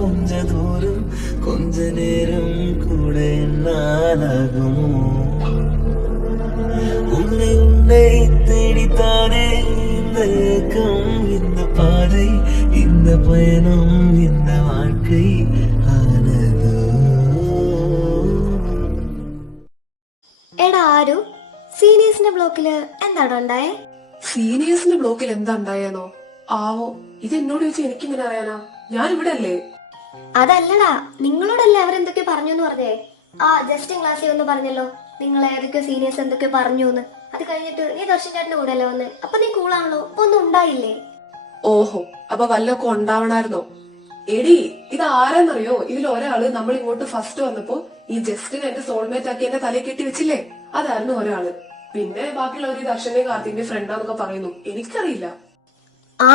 கொஞ்ச தூரம் கொஞ்ச நேரம் கூட என்னாலாகுமோ? உன்னை உன்னை தேடித்தானே இந்த ஏக்கம், இந்த பாதை, இந்த பயணம், இந்த வாழ்க்கை ஆனதோ? എടാ ആരു, സീനിയേഴ്സിന്റെ ബ്ലോക്കില് എന്താണ് ഉണ്ടായേ? സീനിയേഴ്സിന്റെ ബ്ലോക്കിൽ എന്താ ഉണ്ടായെന്നോ? ആവോ, ഇത് എന്നോട് ചോദിച്ചാൽ എനിക്കിങ്ങനെ അറിയാനാ? ഞാൻ ഇവിടെ അല്ലേ? അതല്ലടാ, നിങ്ങളോടല്ലേ അവരെന്തൊക്കെയോ പറഞ്ഞു എന്ന് പറഞ്ഞേ. ആ ജസ്റ്റ് ക്ലാസ്സിൽ ഒന്ന് പറഞ്ഞല്ലോ, നിങ്ങൾ ഏതൊക്കെയോ സീനിയേഴ്സ് എന്തൊക്കെയോ പറഞ്ഞു എന്ന്. അത് കഴിഞ്ഞിട്ട് നീ ദർശൻ ചേട്ടന്റെ കൂടെ അല്ലേ വന്ന്, അപ്പൊ നീ കൂളാണല്ലോ, അപ്പൊ ഒന്നും ഉണ്ടായില്ലേ? ഓഹോ, അപ്പൊ വല്ലതൊക്കെ ഉണ്ടാവണായിരുന്നോ? എടി, ഇത് ആരാന്നറിയോ? ഇതിൽ ഒരാള് നമ്മൾ ഇങ്ങോട്ട് ഫസ്റ്റ് വന്നപ്പോ ഈ ജസ്റ്റിനെ എന്റെ സോൾമേറ്റ് ആക്കി എന്റെ തലയിൽ കെട്ടി വെച്ചില്ലേ, അതായിരുന്നു ഒരാള്. പിന്നെ ബാക്കിയുള്ളവർ ഈ ദർശന്റെ കാർത്തിന്റെ ഫ്രണ്ടാന്നൊക്കെ പറയുന്നു. എനിക്കറിയില്ല. ആ,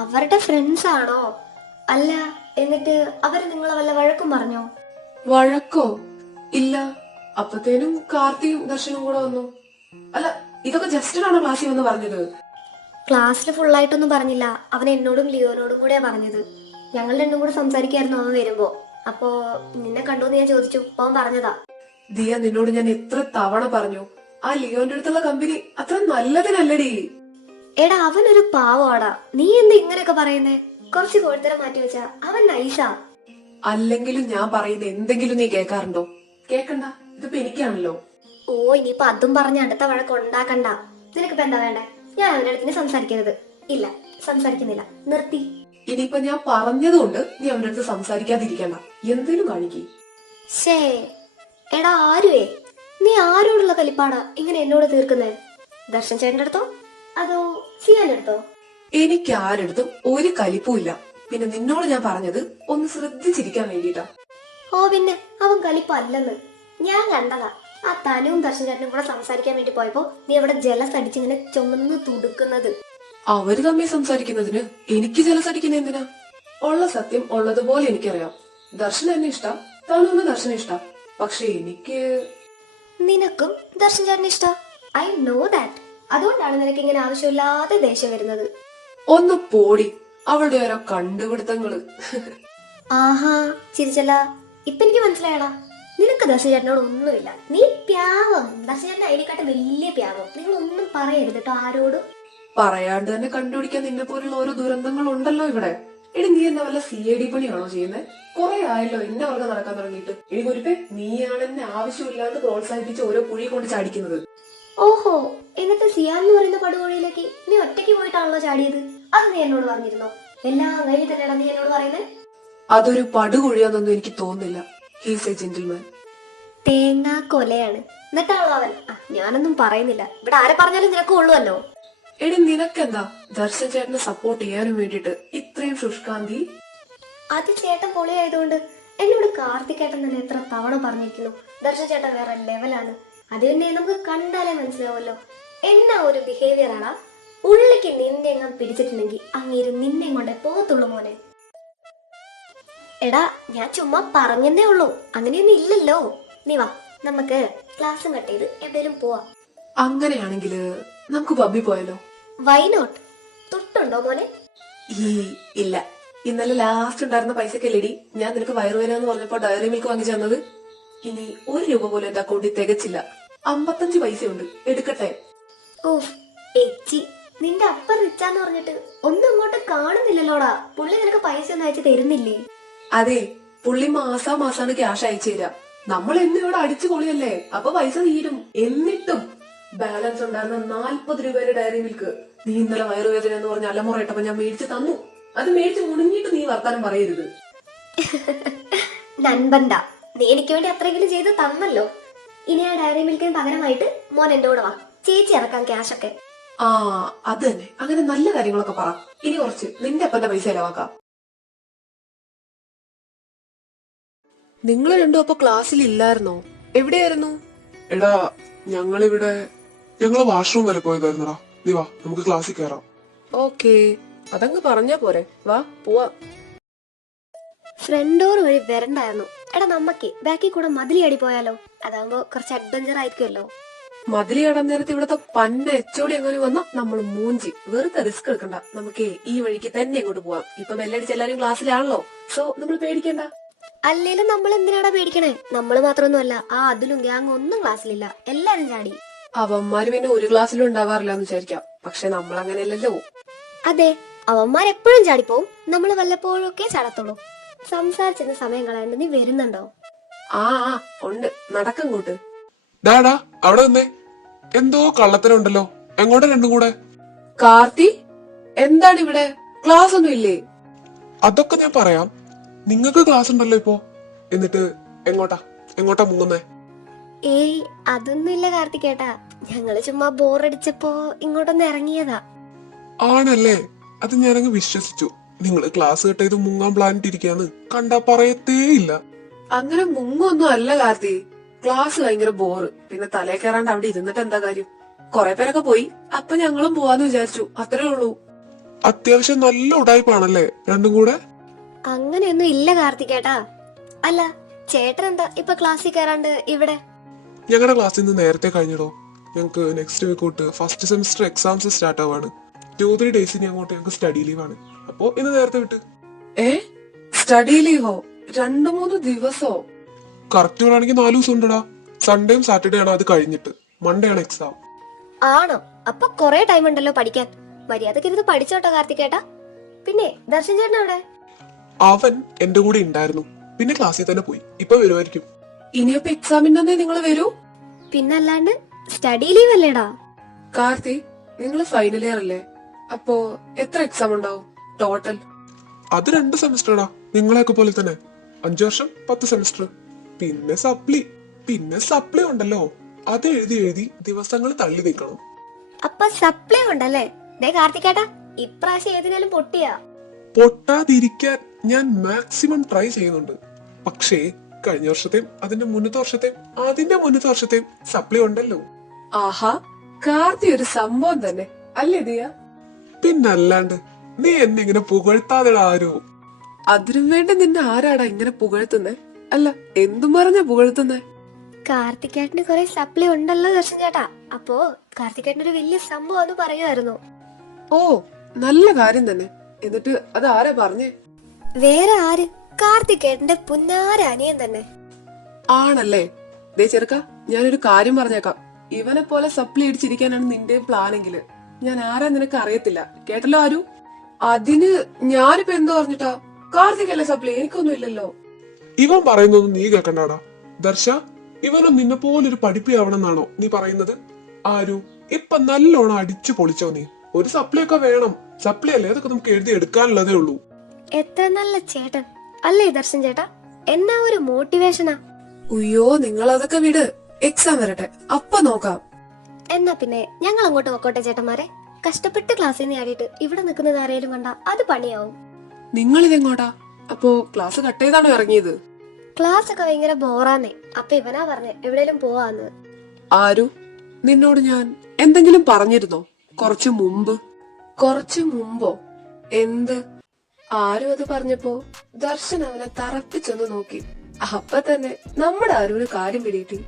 അവരുടെ ഫ്രണ്ട്സ് ആണോ? അല്ല, എന്നിട്ട് അവര് നിങ്ങളെ വല്ല വഴക്കും പറഞ്ഞോ? വഴക്കോ? ഇല്ല. അപ്പത്തേനും കാർത്തിയും ദർശനും കൂടെ വന്നു. അല്ല, ഇതൊക്കെ ജസ്റ്റിനാണോ ക്ലാസ്സിൽ വന്ന് പറഞ്ഞത്? ക്ലാസ്സിൽ ഫുള്ളായിട്ടൊന്നും പറഞ്ഞില്ല. അവൻ എന്നോടും ലിയോനോടും കൂടെയാ പറഞ്ഞത്. ഞങ്ങൾ രണ്ടും കൂടെ സംസാരിക്കായിരുന്നു അവൻ വരുമ്പോ. അപ്പോ നിന്നെ കണ്ടോന്ന് ഞാൻ ചോദിച്ചു, അപ്പൊ അവൻ പറഞ്ഞതാ. ദിയ, നിന്നോട് ഞാൻ എത്ര തവണ പറഞ്ഞു, ആ ലിയോന്റെ അടുത്തുള്ള കമ്പനി അത്ര നല്ലതിനല്ലടി. എടാ, അവനൊരു പാവാടാ. നീ എന്താ ഇങ്ങനെയൊക്കെ പറയുന്നേ? കുറച്ച് കോഴിത്തരം മാറ്റി വെച്ചാ അവൻ നൈസാ. അല്ലെങ്കിലും ഞാൻ പറയുന്നത് എന്തെങ്കിലും നീ കേൾക്കാറുണ്ടോ? കേക്കണ്ട, ഇതിപ്പോ എനിക്കാണല്ലോ. ഓ, ഇനിയിപ്പൊ അതും പറഞ്ഞ് അടുത്ത വഴക്ക് ഉണ്ടാക്കണ്ട. നിനക്കിപ്പോ എന്താ വേണ്ടേ? ഞാൻ അവന്റെ അടുത്ത് സംസാരിക്കരുത്. ഇല്ല, സംസാരിക്കുന്നില്ല, നിർത്തി. ഇനിയിപ്പൊ ഞാൻ പറഞ്ഞതുകൊണ്ട് നീ അവന്റെ അടുത്ത് സംസാരിക്കാതിരിക്കണ്ട. എന്തേലും കാണിക്കേ. ശേ, എടാ ആരുവേ, നീ ആരോടുള്ള കലിപ്പാടാ ഇങ്ങനെ എന്നോട് തീർക്കുന്നേ? ദർശൻ ചേട്ടന്റെ അടുത്തോ അതോ സിയാന്റെ അടുത്തോ? എനിക്ക് ആരെടുത്തും ഒരു കലിപ്പുമില്ല. പിന്നെ നിന്നോട് ഞാൻ പറഞ്ഞത് ഒന്ന് ശ്രദ്ധിച്ചിരിക്കാൻ വേണ്ടിട്ടാ. ഓ, പിന്നെ അവൻ കലിപ്പല്ലെന്ന് ഞാൻ കണ്ടതാ. ആ തനുവും ദർശൻ ചേട്ടനും കൂടെ സംസാരിക്കാൻ വേണ്ടി പോയപ്പോ നീ അവിടെ ജലസ് അടിച്ചിങ്ങനെ ചുമന്ന് തുടുക്കുന്നത്. അവര് തമ്മിൽ സംസാരിക്കുന്നതിന് എനിക്ക് ജലസടിക്കുന്ന എന്തിനാ? ഉള്ള സത്യം ഉള്ളതുപോലെ എനിക്കറിയാം. ദർശന എന്നെ ഇഷ്ട, തനുവിന് ദർശന ഇഷ്ട. പക്ഷെ എനിക്ക് നിനക്കും ദർശൻ ചേട്ടന് ഇഷ്ട. I know that. അതുകൊണ്ടാണ് നിനക്ക് ഇങ്ങനെ ആവശ്യമില്ലാതെ ദേഷ്യം വരുന്നത്. ഒന്ന് പോടി, അവളുടെ ഓരോ കണ്ടുപിടുത്തങ്ങള്. ആഹാ, ചിരിച്ചല്ല. ഇപ്പൊ എനിക്ക് മനസ്സിലായടാ, നിനക്ക് ദർശൻ ചേട്ടനോട് ഒന്നുമില്ല. നീ പ്യാവം. ദർശൻ ചേട്ടൻ അതിനെക്കാട്ട് വലിയ പ്യാവം. നിങ്ങൾ ഒന്നും പറയരുത് കേട്ടോ ആരോടും. പറയാണ്ട് തന്നെ കണ്ടുപിടിക്കാൻ നിന്നെ പോലുള്ള ഓരോ ദുരന്തങ്ങൾ ഉണ്ടല്ലോ ഇവിടെ. എടി, നീ എന്താ വല്ല CID പണിയാണോ ചെയ്യുന്നത്? കുറെ ആയല്ലോ എന്നെ അവർക്ക് നടക്കാൻ തുടങ്ങിയിട്ട്. എടി കുരിപ്പേ, നീയാണ് എന്നെ ആവശ്യമില്ലാണ്ട് പ്രോത്സാഹിപ്പിച്ച് ഓരോ കുഴി കൊണ്ട് ചാടിക്കുന്നത്. ഓഹോ, എന്നിട്ട് സിയാൻ എന്ന് പറയുന്ന പടുകുഴിയിലേക്ക് നീ ഒറ്റയ്ക്ക് പോയിട്ടാണല്ലോ ചാടിയത്? അത് നീ എന്നോട് പറഞ്ഞിരുന്നോ? എല്ലാം കഴിഞ്ഞ് തന്നെയാണ് നീ എന്നോട് പറയുന്നത്. അതൊരു പടുകുഴിയാന്നൊന്നും എനിക്ക് തോന്നുന്നില്ല. He's A gentleman. തേങ്ങാ കൊലയാണ്. എന്നിട്ടാണോ അവൻ? ഞാനൊന്നും പറയുന്നില്ല. ഇവിടെ ആരെ പറഞ്ഞാലും നിനക്ക് ഉള്ളുവല്ലോ. എടി, നിനക്കെന്താ ദർശൻ ചേട്ടനെ സപ്പോർട്ട് ചെയ്യാനും വേണ്ടിട്ട് ഇത്രയും ശുഷ്കാന്തി? അത് ചേട്ടൻ പൊളിയായതുകൊണ്ട് എന്നോട് കാർത്തികേട്ടൻ തന്നെ എത്ര തവണ പറഞ്ഞിരിക്കുന്നു, ദർശൻ ചേട്ടൻ വേറെ ലെവലാണ്. അത് പിന്നെ നമുക്ക് കണ്ടാലേ മനസ്സിലാവുമല്ലോ. എന്നാ ഒരു ബിഹേവിയർ ആണാ. ഉള്ളിക്ക് നിന്നെ എങ്ങാൻ പിടിച്ചിട്ടുണ്ടെങ്കിൽ അങ്ങേര് നിന്നെ കൊണ്ടേ പോകത്തുള്ളൂ മോനെ. എടാ, ഞാൻ ചുമ്മാ പറഞ്ഞെന്നേ ഉള്ളൂ, അങ്ങനെയൊന്നും ഇല്ലല്ലോ. നീ വാ, നമുക്ക് ക്ലാസ് കട്ട് ചെയ്ത് എവിടെയും പോവാം. അങ്ങനെയാണെങ്കില് നമുക്ക് പബ്ബി പോയാലോ? Why not? തൊട്ടുണ്ടോ മോനെ? ഇല്ല. ഇന്നലെ ലാസ്റ്റ് ഉണ്ടായിരുന്ന പൈസക്കല്ലേടി ഞാൻ നിനക്ക് വയറുവേനാന്ന് പറഞ്ഞപ്പോ ഡയറി മിൽക്ക് വാങ്ങിച്ചു തന്നത്. ഇനി 1 രൂപ പോലും എന്റെ അക്കൗണ്ടിൽ തികച്ചില്ല. 55 പൈസയുണ്ട്, എടുക്കട്ടെ? ഓ എച്ചി, നിന്റെ അപ്പൻ റിച്ചാന്ന് പറഞ്ഞിട്ട് ഒന്നും അങ്ങോട്ട് കാണുന്നില്ലല്ലോടാ. പുള്ളി നിനക്ക് പൈസ ഒന്നും അയച്ചു തരുന്നില്ലേ? അതെ, പുള്ളി മാസാണ് ക്യാഷ് അയച്ചു തരാം. നമ്മൾ എന്നും ഇവിടെ അടിച്ചു പൊളിയല്ലേ, അപ്പൊ പൈസ തീരും. എന്നിട്ടും ബാലൻസ് ഉണ്ടായിരുന്ന 40 രൂപയുടെ ഡയറി മിൽക്ക് നീ ഇന്നലെ വയറുവേദന എന്ന് പറഞ്ഞ അലമുറയിട്ടപ്പോ ഞാൻ മേടിച്ചു തന്നു. അത് മേടിച്ച് മുണങ്ങിയിട്ട് നീ വർത്താനം പറയരുത്. നൻപണ്ട, നീ എനിക്ക് വേണ്ടി അത്രയെങ്കിലും ചെയ്ത് തന്നല്ലോ. ഇനി ആ ഡയറി മിൽക്കിന് പകരമായിട്ട് മോൻ എന്റെ കൂടെ വാ, ചേച്ചി ഇറക്കാം ക്യാഷ് ഒക്കെ. ആ, അത് തന്നെ. അങ്ങനെ നല്ല കാര്യങ്ങളൊക്കെ പറ. ഇനി കുറച്ച് നിന്റെ അപ്പന്റെ പൈസ ചെലവാക്കാം. നിങ്ങൾ രണ്ടും അപ്പൊ ക്ലാസ്സിൽ ഇല്ലായിരുന്നോ? എവിടെയായിരുന്നു? എടാ, ഞങ്ങള് വാഷ്റൂം വരെ പോയതായിരുന്നടാ. നീ വാ, നമുക്ക് ക്ലാസ്സിൽ കയറാം. ഓക്കേ, അതങ്ങ് പറഞ്ഞാ പോരെ. വാ, പോവാ. ഫ്രണ്ട് ഡോർ വഴി വരണ്ടായിരുന്നു. എടാ, നമ്മക്ക് ബാക്കിൽ കൂടെ മതിലി അടി പോയാലോ? അതാകുമ്പോ കുറച്ച് അഡ്വഞ്ചർ ആയിരിക്കുമല്ലോ. മതിലി കടന്ന നേരത്തെ ഇവിടത്തെ പന്ന എച്ചോടി അങ്ങനെ വന്നാ നമ്മൾ മൂഞ്ചി വെറുതെ റിസ്ക് എടുക്കണ്ട. നമുക്ക് ഈ വഴിക്ക് തന്നെ ഇങ്ങോട്ട് പോവാം. ഇപ്പൊ ബെല്ലടിച്ച് എല്ലാരും ക്ലാസ്സിലാണല്ലോ, സോ നമ്മൾ പേടിക്കണ്ട. അല്ലേലും നമ്മൾ എന്തിനാടാ പേടിക്കണേ? നമ്മൾ മാത്രമൊന്നുമല്ല, ആ അതിലും ഗ്യാങ് ഒന്നും ക്ലാസ്സിലില്ല, എല്ലാരും ചാടി. അവന്മാര് പിന്നെ ഒരു ക്ലാസ്സിലും ഉണ്ടാവാറില്ല എന്ന് വിചാരിക്കാം, പക്ഷെ നമ്മൾ അങ്ങനെയല്ലല്ലോ. അതെ, അവന്മാരെപ്പോഴും ചാടിപ്പോവും, നമ്മൾ വല്ലപ്പോഴും ഒക്കെ ചാടത്തുള്ളൂ. സംസാരിച്ചിരുന്ന സമയം കളയാണ്ട് നീ വരുന്നുണ്ടോ? ആ ഉണ്ട്, നടക്കങ്ങോട്ട്. ഡാടാ അവിടെ നിന്നേ, എന്തോ കള്ളത്തരമുണ്ടല്ലോ. എങ്ങോട്ടാ രണ്ടും കൂടെ? കാർത്തി, എന്താണ് ഇവിടെ? ക്ലാസ് ഒന്നും ഇല്ലേ? അതൊക്കെ ഞാൻ പറയാം. നിങ്ങക്ക് ക്ലാസ് ഉണ്ടല്ലോ ഇപ്പോ. എന്നിട്ട് എങ്ങോട്ടാ മുങ്ങുന്നേ? ഏയ് അതൊന്നുമില്ല കാർത്തികേട്ടാ, ഞങ്ങള് ചുമ്മാ ബോറടിച്ചപ്പോ ഇങ്ങോട്ടൊന്ന് ഇറങ്ങിയതാ. ആണല്ലേ? അത് ഞാനങ്ങ് വിശ്വസിച്ചു. നിങ്ങള് ക്ലാസ് കെട്ടത് മുങ്ങാൻ പ്ലാൻ ഇട്ടിരിക്കാന്ന് കണ്ടാ പറയത്തേ ഇല്ല. അങ്ങനെ മുങ്ങൊന്നും അല്ല കാർത്തി, ക്ലാസ് ഭയങ്കര ബോറ്. പിന്നെ തലേ കയറാണ്ട് അവിടെ ഇരുന്നിട്ട് എന്താ കാര്യം? കൊറേ പേരൊക്കെ പോയി, അപ്പൊ ഞങ്ങളും പോവാന്ന് വിചാരിച്ചു, അത്രേ ഉള്ളൂ. അത്യാവശ്യം നല്ല ഉടായ്പാണല്ലേ രണ്ടും കൂടെ? അങ്ങനെയൊന്നും ഇല്ല കാർത്തികേട്ടാ. അല്ല, ചേട്ടൻ എന്താ ഇപ്പൊ ക്ലാസ്സിൽ കയറാണ്ട് ഇവിടെ? ഞങ്ങളുടെ ക്ലാസ്സിൽ നിന്ന് നേരത്തെ കഴിഞ്ഞിടോ. ഞങ്ങക്ക് നെക്സ്റ്റ് വീക്ക് തൊട്ട് ഫസ്റ്റ് സെമിസ്റ്റർ എക്സാംസ് സ്റ്റാർട്ട് ആവാണ്. 2-3 ഡേയ്സിന് അങ്ങോട്ട് ഞങ്ങൾക്ക് സ്റ്റഡി ലീവാണ്. അപ്പോ ഇന്ന് നേരത്തെ വിട്ട്. സ്റ്റഡി ലീവോ? 2-3 ദിവസോ? കറക്റ്റ് ആണെങ്കിൽ 4 ദിവസം ഉണ്ടടാ. സൺഡേയും സാറ്റർഡേ ആണ് അത് കഴിഞ്ഞിട്ട്. മൺഡേ ആണ് എക്സാം. ആണോ? അപ്പൊ കൊറേ ടൈം ഉണ്ടല്ലോ പഠിക്കാൻ. മര്യാദക്ക് ഇരുന്ന് പഠിച്ചോട്ടോ കാർത്തികേട്ടാ. പിന്നെ ദർശൻ ചേട്ടൻ അവിടെ? അവൻ എന്റെ കൂടെ ഉണ്ടായിരുന്നു, പിന്നെ ക്ലാസ്സിൽ തന്നെ പോയി. ഇപ്പൊ വരുമായിരിക്കും. ഇനിയപ്പോ എക്സാമിന്റെ അന്നേ നിങ്ങൾ വരൂ? പിന്നല്ലാണ്ട് സ്റ്റഡി ലീവ് അല്ലേടാ. കാർത്തി, നിങ്ങൾ ഫൈനൽ ഇയർ അല്ലേ? അപ്പോ എത്ര എക്സാം ഉണ്ടാവും ടോട്ടൽ? അത് 2 സെമിസ്റ്റർടാ, നിങ്ങളെയൊക്കെ പോലെ തന്നെ. 5 വർഷം 10 സെമിസ്റ്റർ. പിന്നെ സപ്ലി ഉണ്ടല്ലോ, അത് എഴുതി ദിവസങ്ങൾ തള്ളി നീക്കണം. അപ്പൊ സപ്ലൈ ഉണ്ടല്ലേ? ദേ കാർത്തികേട്ടാ, ഇപ്രാവശ്യം ഏതിനാലും പൊട്ടിയാ. പൊട്ടാതിരിക്കാൻ ഞാൻ മാക്സിമം ട്രൈ ചെയ്യുന്നുണ്ട്. പക്ഷേ കഴിഞ്ഞ വർഷത്തെയും അതിന്റെ മുന്നത്തെ വർഷത്തെയും സപ്ലി ഉണ്ടല്ലോ. ആഹാ, കാർത്തി ഒരു സംഭവം തന്നെ അല്ലേ ദിയ? പിന്നല്ലാണ്ട്. നീ എന്നെ ഇങ്ങനെ പുകഴ്ത്താതെടാ ആരോ. അതിനും വേണ്ടി നിന്നെ ആരാടാ ഇങ്ങനെ പുകഴ്ത്തുന്നേ? അല്ല, എന്തും പറഞ്ഞാ പുകഴ്ത്തുന്നേ? കാർത്തികേട്ടന് കുറെ സപ്ലൈ ഉണ്ടല്ലോ ദർശൻ ചേട്ടാ. അപ്പോ കാർത്തികേട്ടൻ ഒരു വലിയ സംഭവം എന്ന് പറയുമായിരുന്നു. ഓ, നല്ല കാര്യം തന്നെ. എന്നിട്ട് അത് ആരാ പറഞ്ഞേ? വേറെ ആര്? കാർത്തികേട്ടന്റെ പുന്നാര അനിയൻ തന്നെ. ആണല്ലേ? ദേ ചെറുക്ക, ഞാനൊരു കാര്യം പറഞ്ഞേക്കാം. ഇവനെ പോലെ സപ്ലി അടിച്ചിരിക്കാനാണ് നിന്റെ പ്ലാനെങ്കില് ഞാൻ ആരാ നിനക്ക് അറിയത്തില്ല, കേട്ടല്ലോ ആരു? അതിന് ഞാനിപ്പോ എന്തോ പറഞ്ഞിട്ടാ? കാർത്തികല്ലേ സപ്ലി, എനിക്കൊന്നും ഇല്ലല്ലോ. ഇവൻ പറയുന്നൊന്നും നീ കേക്കണ്ടാടാ ദർശ. ഇവനും നിന്നെ പോലൊരു പഠിപ്പിയാവണമെന്നാണോ നീ പറയുന്നത്? ആരു ഇപ്പൊ നല്ലോണം അടിച്ചു പൊളിച്ചോ നീ. ഒരു സപ്ലി ഒക്കെ വേണം. സപ്ലി അല്ലേ, അതൊക്കെ നമുക്ക് എഴുതി എടുക്കാനുള്ളതേ ഉള്ളൂ. എത്ര നല്ല ചേട്ടൻ അല്ലേ ദർശൻ ചേട്ടാ? എന്നാ ഒരു മോട്ടിവേഷനാ. ഉയ്യോ, നിങ്ങൾ അതൊക്കെ വിട്, എക്സാം വരട്ടെ അപ്പൊ നോക്കാം. എന്നാ പിന്നെ ഞങ്ങൾ അങ്ങോട്ട് പൊക്കോട്ടെ ചേട്ടന്മാരെ. കഷ്ടപ്പെട്ട് ക്ലാസ്സിൽ നിന്ന് ആടിയിട്ട് ഇവിടെ നിൽക്കുന്നത് ആരെങ്കിലും കണ്ടാ അത് പണിയാവും. നിങ്ങൾ ഇതെങ്ങോട്ടാ? അപ്പോ ക്ലാസ് കട്ട് ചെയ്താണോ ഇറങ്ങിയത്? ക്ലാസ് ഒക്കെ ഭയങ്കര ബോറാന്നേ. അപ്പൊ ഇവനാ പറഞ്ഞേ എവിടെയും പോവാന്ന്. ആരു, നിന്നോട് ഞാൻ എന്തെങ്കിലും പറഞ്ഞിരുന്നോ കുറച്ചു മുമ്പോ? എന്ത്? ആരും അത് പറഞ്ഞപ്പോ ദർശൻ അവനെ തറപ്പിച്ചൊന്ന് നോക്കി. അപ്പൊ തന്നെ നമ്മുടെ ആരും കാര്യം പിടികിട്ടി.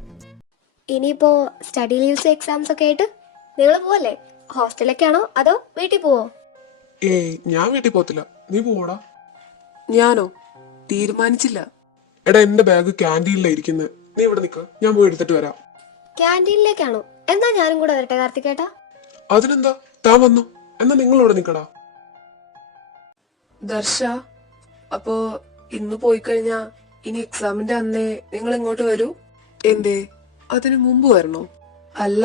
ഇനിയിപ്പോ സ്റ്റഡി ലീവ്സ് എക്സാംസ് ഒക്കെ ആയിട്ട് നിങ്ങൾ പോവല്ലേ? ഹോസ്റ്റലിലേക്കാണോ അതോ വീട്ടിൽ പോവോ? ഞാൻ വീട്ടിൽ പോത്തില്ല. നീ പോടാ. ഞാനോ? തീരുമാനിച്ചില്ല. എടാ, എന്റെ ബാഗ് ക്യാൻറ്റീനിലാ ഇരിക്കുന്നത്. നീ ഇവിടെ നിക്ക, ഞാൻ പോയി എടുത്തിട്ട് വരാം. ക്യാൻറ്റീനിലേക്കാണോ? എന്നാ ഞാനും കൂടെ വരട്ടെ കാർത്തികേട്ടാ. അതിനെന്താ, താൻ വന്നോ. എന്നാ നിങ്ങൾ ഇവിടെ നിക്കടാ. ദർശ, അപ്പോ ഇന്ന് പോയി കഴിഞ്ഞാ ഇനി എക്സാമിന്റെ അന്നേ നിങ്ങൾ ഇങ്ങോട്ട് വരൂ? എന്തേ, അതിനു മുമ്പ് വരണോ? അല്ല,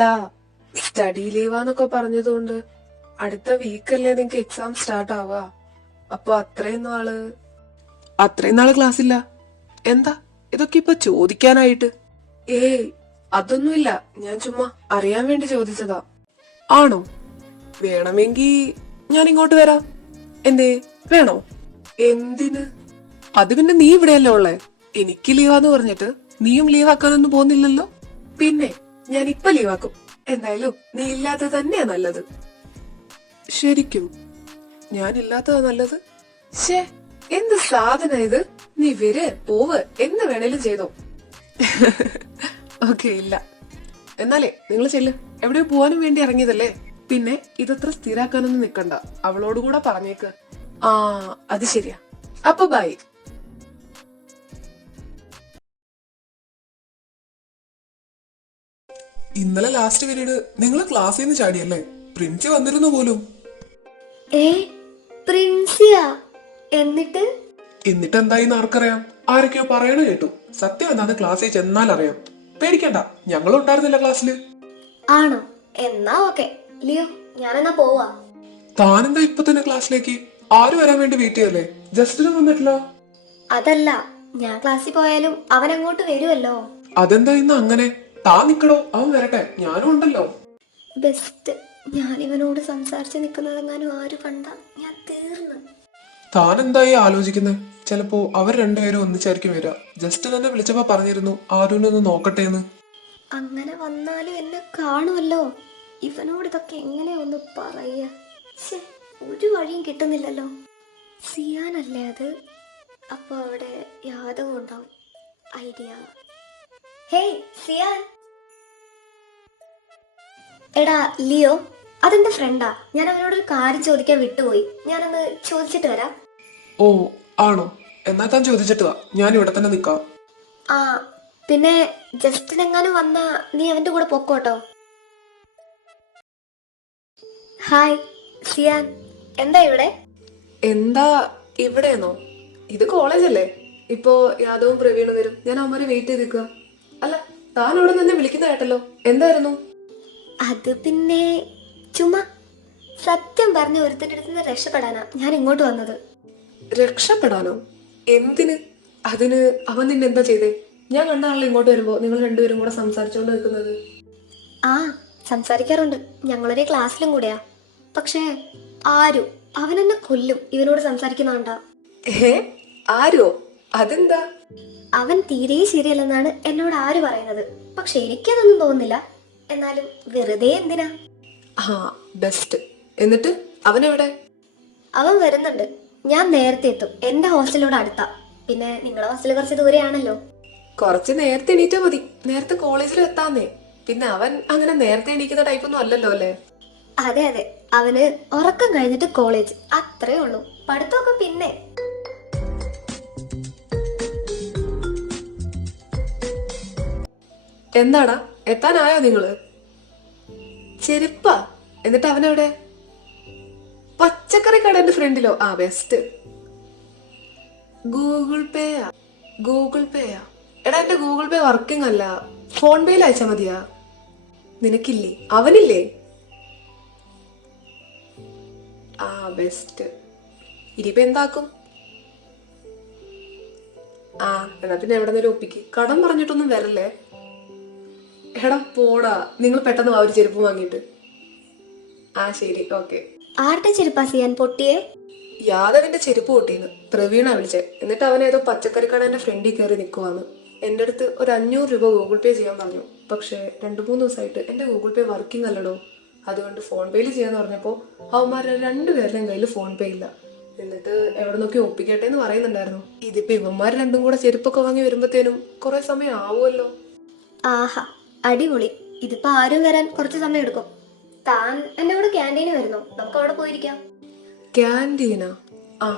സ്റ്റഡി ലീവാന്നൊക്കെ പറഞ്ഞതുകൊണ്ട് അടുത്ത വീക്കല്ലേ നിങ്ങക്ക് എക്സാം സ്റ്റാർട്ട് ആവാ. അപ്പൊ അത്രയും നാള് ക്ലാസ് ഇല്ല. എന്താ ഇതൊക്കെ ഇപ്പൊ ചോദിക്കാനായിട്ട്? അതൊന്നുമില്ല, ഞാൻ ചുമ്മാ അറിയാൻ വേണ്ടി ചോദിച്ചതാ. ആണോ? വേണമെങ്കി ഞാൻ ഇങ്ങോട്ട് വരാം. എന്തേ, വേണോ? എന്തിന്? അത് പിന്നെ നീ ഇവിടെയല്ലേ ഉള്ളേ. എനിക്ക് ലീവാന്ന് പറഞ്ഞിട്ട് നീയും ലീവാക്കാനൊന്നും പോകുന്നില്ലല്ലോ. പിന്നെ ഞാൻ ഇപ്പൊ ലീവാക്കും. എന്തായാലും നീ ഇല്ലാത്തത് തന്നെയാ നല്ലത്. ശരിക്കും ഞാനില്ലാത്തതാ നല്ലത്? ശേ, എന്ത് സാധന ഇത്? നീ പോവ് എന്ന് വേണേലും ചെയ്തോ. ഓക്കെ, ഇല്ല. എന്നാലേ നിങ്ങൾ ചെല്ല്, എവിടെയോ പോവാനും വേണ്ടി ഇറങ്ങിയതല്ലേ. പിന്നെ ഇതത്ര സ്ഥിരാക്കാനൊന്നും നിക്കണ്ട, അവളോട് കൂടെ പറഞ്ഞേക്ക്. ആ അത് ശരിയാ, അപ്പൊ ബൈ. ഇന്നലെ ലാസ്റ്റ് പീരീഡ് നിങ്ങൾ ക്ലാസ്സിൽ നിന്ന് ചാടിയല്ലേ? പ്രിൻസി വന്നിരുന്നു പോലും. ഏ പ്രിൻസിയാ? എന്നിട്ട് എന്നിട്ട് എന്തായിന്ന് ആർക്കറിയാം? ആരൊക്കെയോ പറയണ കേട്ടു. സത്യം എന്താന്ന് ക്ലാസ്സിൽ ചെന്നാൽ അറിയാം. പേടിക്കണ്ട, ഞങ്ങളും ഉണ്ടായിരുന്നില്ല ക്ലാസ്സില്. ആണോ? എന്നാ ഓക്കെ ലിയോ, ഞാനെന്നാ പോവാ. താനെന്താ ഇപ്പൊ തന്നെ ക്ലാസ്സിലേക്ക്? ആര് വരാൻ വേണ്ടി വെയിറ്റ് ചെയ്യല്ലേ? ജസ്റ്റിനും വന്നിട്ടില്ല. അതല്ല, ഞാൻ ക്ലാസ്സിൽ പോയാലും അവൻ അങ്ങോട്ട് വരുമല്ലോ. അതെന്താ ഇന്ന് അങ്ങനെ? താ നിക്കടോ, അവൻ വരട്ടെ, ഞാനും ഉണ്ടല്ലോ. ബെസ്റ്റ്. ഞാൻ ഇവനോട് സംസാരിച്ച് നിൽക്കുന്നതെങ്ങാനും ആര് കണ്ട ഞാൻ തീർന്നു. താൻ എന്തായി ആലോചിക്കുന്നത്? ചിലപ്പോ അവർ രണ്ടുപേരും ഒന്നിച്ചായിരിക്കും വരിക. ജസ്റ്റ് തന്നെ വിളിച്ചപ്പോ പറഞ്ഞിരുന്നു ആരുവിനെ ഒന്ന് നോക്കട്ടെ എന്ന്. അങ്ങനെ വന്നാലും എന്നെ കാണുമല്ലോ. ഇവനോട് ഇതൊക്കെ എങ്ങനെയാ ഒന്ന് പറയുക? ശ്ശെ, ഒരു വഴിയും കിട്ടുന്നില്ലല്ലോ. സിയാനല്ലേ അത്? അപ്പൊ അവിടെ യാദവ് ഉണ്ടാവും. ഐഡിയ. ഹേയ് സിയാൻ. എടാ ലിയോ, അതെന്റെ ഫ്രണ്ടാ. ഞാൻ അവനോടൊരു കാര്യം ചോദിക്കാൻ വിട്ടുപോയി. ഞാനൊന്ന് ചോദിച്ചിട്ട് വരാം. ഓ ആണോ? എന്നാ താൻ ചോദിച്ചിട്ട് വാ, ഞാൻ ഇവിടെ തന്നെ നിക്കാം. ആ പിന്നെ ജസ്റ്റിനെങ്ങാനും വന്നാ നീ അവന്റെ കൂടെ പൊക്കോട്ടോ. ഹായ് സിയാൻ, എന്താ ഇവിടെ? എന്താ ഇവിടെയെന്നോ? ഇത് കോളേജല്ലേ. ഇപ്പോ യാദവും പ്രവീണും വരും, ഞാൻ അവന്മാരെ വെയിറ്റ് ചെയ്ത് നിൽക്കുക. അല്ല, താൻ അവിടെ നിന്ന് വിളിക്കുന്ന കേട്ടല്ലോ, എന്തായിരുന്നു? അത് പിന്നെ ചുമ്മാ സത്യം പറഞ്ഞ ഒരുത്തൻ്റെ അടുത്ത് നിന്ന് രക്ഷപ്പെടാനാ ഞാൻ ഇങ്ങോട്ട് വന്നത്. രക്ഷപ്പെടാനോ? എന്തിന്? അതിന് അവൻ നിന്നെ എന്താ ചെയ്തേ? ഞാൻ കണ്ട ആളെ ഇങ്ങോട്ട് വരുമ്പോ നിങ്ങൾ രണ്ടുപേരും കൂടെ സംസാരിച്ചോണ്ട് നിൽക്കുന്നത്. ആ സംസാരിക്കാറുണ്ട്, ഞങ്ങളൊരേ ക്ലാസ്സിലും കൂടെയാ. പക്ഷേ അവനെന്നെ കൊല്ലും ഇവനോട് സംസാരിക്കുന്നുണ്ടാ. ഏ ആരോ? അതെന്താ? അവൻ തീരെ ശരിയല്ലെന്നാണ് എന്നോട് ആര് പറയുന്നത്. പക്ഷെ എനിക്കതൊന്നും തോന്നുന്നില്ല. എന്നാലും വെറുതെ എന്തിനാ? ആ ബെസ്റ്റ്. എന്നിട്ട് അവനെവിടെ? അവൻ വരുന്നുണ്ട്. ഞാൻ നേരത്തെ എത്തും. എന്റെ ഹോസ്റ്റലിനോട് അടുത്താ. പിന്നെ നിങ്ങളുടെ ഹോസ്റ്റൽ കുറച്ച് ദൂരെയാണല്ലോ. കുറച്ച് നേരത്തെ എണീറ്റാ മതി, നേരത്തെ കോളേജിൽ എത്താന്നേ. പിന്നെ അവൻ അങ്ങനെ നേരത്തെ എണീക്കുന്ന ടൈപ്പൊന്നും അല്ലല്ലോ അല്ലേ? അതെ അതെ, അവന് ഉറക്കം കഴിഞ്ഞിട്ട് കോളേജ്, അത്രേ ഉള്ളൂ. പഠിത്തമൊക്കെ പിന്നെ. എന്താടാ, എത്താനായോ നിങ്ങള്? ചെരുപ്പാ? എന്നിട്ട് അവനെവിടെ? പച്ചക്കറി കടന്റെ ഫ്രണ്ടിലോ? ആ ബെസ്റ്റ്. ഗൂഗിൾ പേയാ? ഗൂഗിൾ പേയാ? എടാ, എന്റെ ഗൂഗിൾ പേ വർക്കിംഗ് അല്ല, ഫോൺ പേയിൽ അയച്ചാ മതിയാ. നിനക്കില്ലേ? അവനില്ലേ? ആ ബെസ്റ്റ്. ഇനിയിപ്പോ എന്താക്കും? ആ എന്നാ പിന്നെ എവിടെ നേരം ഒപ്പിക്ക്. കടം പറഞ്ഞിട്ടൊന്നും വരല്ലേ? എടാ പോടാ, നിങ്ങൾ പെട്ടെന്ന് ആ ഒരു ചെരുപ്പ് വാങ്ങിയിട്ട്. ആ ശരി, ഓക്കെ. ആരുടെ ചെരുപ്പാ സിയാൻ പൊട്ടിയേ? യാദവിന്റെ ചെരുപ്പ് പൊട്ടിയെന്ന് പ്രവീണ വിളിച്ചേ. എന്നിട്ട് അവൻ ഏതോ പച്ചക്കറി കടന്റെ ഫ്രണ്ടിൽ കയറി നിൽക്കുവാന്ന്. എൻ്റെ അടുത്ത് ഒരു 500 രൂപ ഗൂഗിൾ പേ ചെയ്യാൻ പറഞ്ഞു. പക്ഷെ 2-3 ദിവസമായിട്ട് എൻ്റെ ഗൂഗിൾ പേ വർക്കിംഗ് അല്ലടോ. അതുകൊണ്ട് ഫോൺ പേയിൽ ചെയ്യാന്ന് പറഞ്ഞപ്പോൾ അവന്മാരുടെ രണ്ടുപേരുടെയും കയ്യിൽ ഫോൺ പേ ഇല്ല. എന്നിട്ട് എവിടെ നോക്കി ഒപ്പിക്കട്ടെ എന്ന് പറയുന്നുണ്ടായിരുന്നു. ഇതിപ്പോ ഇവന്മാർ രണ്ടും കൂടെ ചെരുപ്പൊക്കെ വാങ്ങി വരുമ്പോഴത്തേനും കുറെ സമയം ആവുമല്ലോ. ആഹാ, അടിപൊളി. ഇതിപ്പോ ആരും വരാൻ കുറച്ച് സമയം എടുക്കും. താൻ എന്റെ കൂടെ ക്യാൻറ്റീനിൽ വരുന്നോ? നമുക്ക് അവിടെ പോയിരിക്കാം. ക്യാൻറ്റീനാ? ആ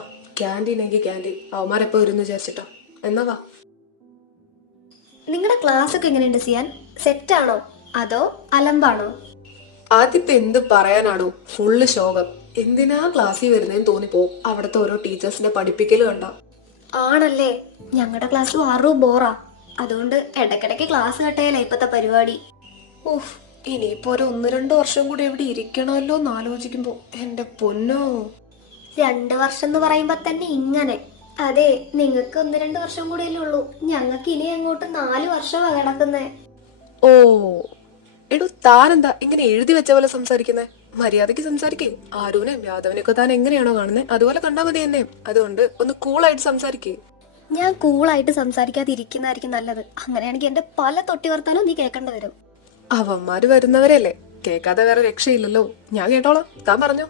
ക്യാൻറ്റീനെങ്കിൽ ക്യാൻറ്റീൻ. അവന്മാരെപ്പോ വരുന്നു വിചാരിച്ചിട്ടാ. എന്നാ വാ. നിങ്ങളുടെ ക്ലാസ് ഒക്കെ എങ്ങനെയുണ്ട് സിയാൻ? സെറ്റാണോ അതോ അലമ്പാണോ? അതിപ്പോ എന്ത് പറയാനാണോ, ഫുള്ള് ശോകം. എന്തിനാ ക്ലാസ്സിൽ വരുന്നതെന്ന് തോന്നിപ്പോവും. അവിടുത്തെ ഓരോ ടീച്ചേഴ്സിന്റെ പഠിപ്പിക്കല് കണ്ട. ആണല്ലേ? ഞങ്ങളുടെ ക്ലാസ് ആറു ബോറാ. അതുകൊണ്ട് ഇടയ്ക്കിടയ്ക്ക് ക്ലാസ് കട്ടയല്ല ഇപ്പത്തെ പരിപാടി. ഓഹ്, ഇനിയിപ്പോ ഒരു 1-2 വർഷം കൂടി എവിടെ ഇരിക്കണമല്ലോ എന്ന് ആലോചിക്കുമ്പോ എന്റെ പൊന്നോ. 2 വർഷം എന്ന് പറയുമ്പോ തന്നെ ഇങ്ങനെ. അതെ, നിങ്ങൾക്ക് 1-2 വർഷം കൂടിയല്ലേ ഉള്ളൂ. ഞങ്ങൾക്ക് ഇനി അങ്ങോട്ട് 4 വർഷമാ കിടക്കുന്നേ. ഓ എടോ, താനെന്താ ഇങ്ങനെ എഴുതി വെച്ച പോലെ സംസാരിക്കുന്നേ? മര്യാദക്ക് സംസാരിക്കേ. ആരൂനെയും യാദവനെയൊക്കെ താൻ എങ്ങനെയാണോ കാണുന്നത് അതുപോലെ കണ്ടാ മതി എന്നെ. അതുകൊണ്ട് ഒന്ന് കൂളായിട്ട് സംസാരിക്കേ. ഞാൻ കൂളായിട്ട് സംസാരിക്കാതിരിക്കുന്നതായിരിക്കും നല്ലത്. അങ്ങനെയാണെങ്കിൽ എന്റെ പല തൊട്ടി വർത്താനവും നീ കേൾക്കേണ്ടി വരും. അവന്മാര് വരുന്നവരല്ലേ, കേൾക്കാതെ വേറെ രക്ഷയില്ലല്ലോ. ഞാൻ കേട്ടോളാം, താൻ പറഞ്ഞോ.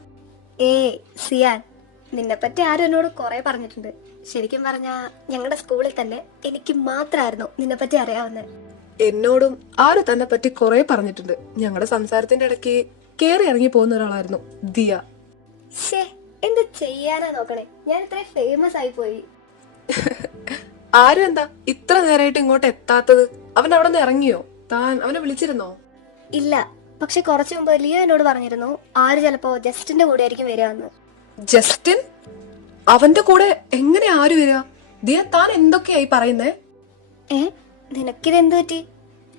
സിയാൻ, നിന്നെപ്പറ്റി ആരും എന്നോട് കുറെ പറഞ്ഞിട്ടുണ്ട്. ശരിക്കും പറഞ്ഞാ ഞങ്ങളുടെ സ്കൂളിൽ തന്നെ എനിക്ക് മാത്രമായിരുന്നു നിന്നെപ്പറ്റി അറിയാവുന്നത്. എന്നോടും ആര് തന്നെ പറ്റി കുറെ പറഞ്ഞിട്ടുണ്ട്. ഞങ്ങളുടെ സംസാരത്തിന്റെ ഇടയ്ക്ക് കേറി ഇറങ്ങി പോകുന്ന ഒരാളായിരുന്നു ദിയ. ഷേ, എന്ത് ചെയ്യാനാ നോക്കണേ, ഞാൻ ഇത്രയും ഫേമസ് ആയി പോയി. ആരും എന്താ ഇത്ര നേരമായിട്ട് ഇങ്ങോട്ട് എത്താത്തത്? അവൻ അവിടെ നിന്ന് ഇറങ്ങിയോ? താൻ അവനെ വിളിച്ചിരുന്നോ? ഇല്ല, പക്ഷെ കുറച്ചു മുമ്പ് ലിയോ എന്നോട് പറഞ്ഞിരുന്നു ആര് ചിലപ്പോ ജസ്റ്റിന്റെ കൂടെ ആയിരിക്കും വരികയെന്ന്. ജസ്റ്റിൻ? അവന്റെ കൂടെ എങ്ങനെ ആര് വരിക? ദിയ, താൻ എന്തൊക്കെയായി പറയുന്നേ? ഏ, നിനക്കിതെന്ത് പറ്റി?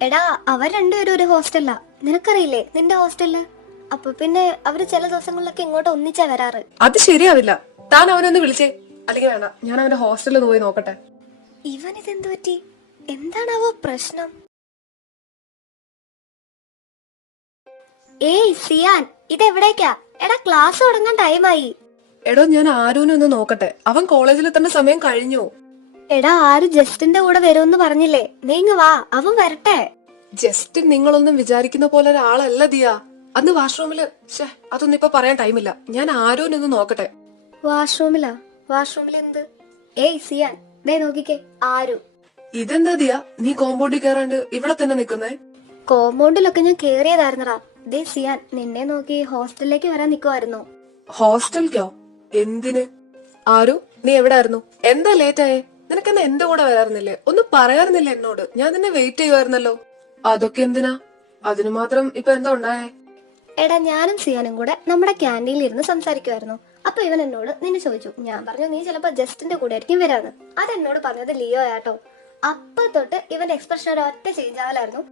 എടാ, അവർ രണ്ടുപേരും ഒരു ഹോസ്റ്റലാ, നിനക്കറിയില്ലേ നിന്റെ ഹോസ്റ്റലില്. അപ്പൊ പിന്നെ അവര് ചില ദിവസങ്ങളിലൊക്കെ ഇങ്ങോട്ട് ഒന്നിച്ചാ വരാറ്. അത് ശരിയാവില്ല. താൻ അവനൊന്ന് വിളിച്ചേ. അല്ലെങ്കിൽ വേണ്ട, ഞാൻ അവന്റെ ഹോസ്റ്റലിൽ പോയി നോക്കട്ടെ. ഇവനിതെന്ത് പറ്റി? എന്താണാവോ പ്രശ്നം? ഏയ് സിയാൻ, ഇതെവിടേക്കാ? എടാ, ക്ലാസ് തുടങ്ങാൻ ടൈമായി. എടോ, ഞാൻ ആരൂനെ ഒന്ന് നോക്കട്ടെ. അവൻ കോളേജിൽ എത്തേണ്ട സമയം കഴിഞ്ഞു. എടാ, ആര് ജസ്റ്റിന്റെ കൂടെ വരുമെന്ന് പറഞ്ഞില്ലേ? നീങ്ങ വാ, അവൻ വരട്ടെ. ജസ്റ്റിൻ നിങ്ങളൊന്നും വിചാരിക്കുന്ന പോലെ ഒരാളല്ല ദിയ. അന്ന് വാഷ്റൂമില് അതൊന്നും ഇപ്പൊ പറയാൻ ടൈമില്ല. ഞാൻ ആരൂനൊന്ന് നോക്കട്ടെ. വാഷ്റൂമിലാ? വാഷ്റൂമിൽ എന്ത്? ഏയ് സിയാൻ, ദേ നോക്കിക്കേ, ആരു. ഇതെന്താ ദിയ, നീ കോമ്പൗണ്ടിൽ കയറാണ്ട് ഇവിടെ തന്നെ നിക്കുന്നേ? കോമ്പൗണ്ടിലൊക്കെ ഞാൻ കേറിയതായിരുന്നടാ. ദേ സിയാൻ, നിന്നെ നോക്കി ഹോസ്റ്റലിലേക്ക് വരാൻ നിക്കുവായിരുന്നോ? ഹോസ്റ്റലിക്കോ? എന്തിന്? ആരു, നീ എവിടായിരുന്നു? എന്താ ലേറ്റ് ആയേ? നിനക്കെന്നാ എന്റെ കൂടെ വരാറുന്നില്ലേ? ഒന്നും പറയാറുന്നില്ല എന്നോട്? ഞാൻ നിന്നെ വെയിറ്റ് ചെയ്യുമായിരുന്നല്ലോ. അതൊക്കെ എന്തിനാ? അതിനു മാത്രം ഇപ്പൊ എന്താ ഉണ്ടായേ? എടാ, ഞാനും സിയാനും കൂടെ നമ്മുടെ ക്യാൻറ്റീനിൽ ഇരുന്ന് സംസാരിക്കുമായിരുന്നു. അപ്പൊ ഇവൻ എന്നോട് നിന്നെ ചോദിച്ചു. ഞാൻ പറഞ്ഞു നീ ചിലപ്പോ ജസ്റ്റിന്റെ കൂടെ ആയിരിക്കും വരാന്ന്. അതെന്നോട് പറഞ്ഞത് ലിയോ ആട്ടോ. അപ്പൊ തൊട്ട് ഇവന്റെ എക്സ്പ്രഷൻ ഒരു ഒറ്റ ചേഞ്ച് ആവലായിരുന്നു.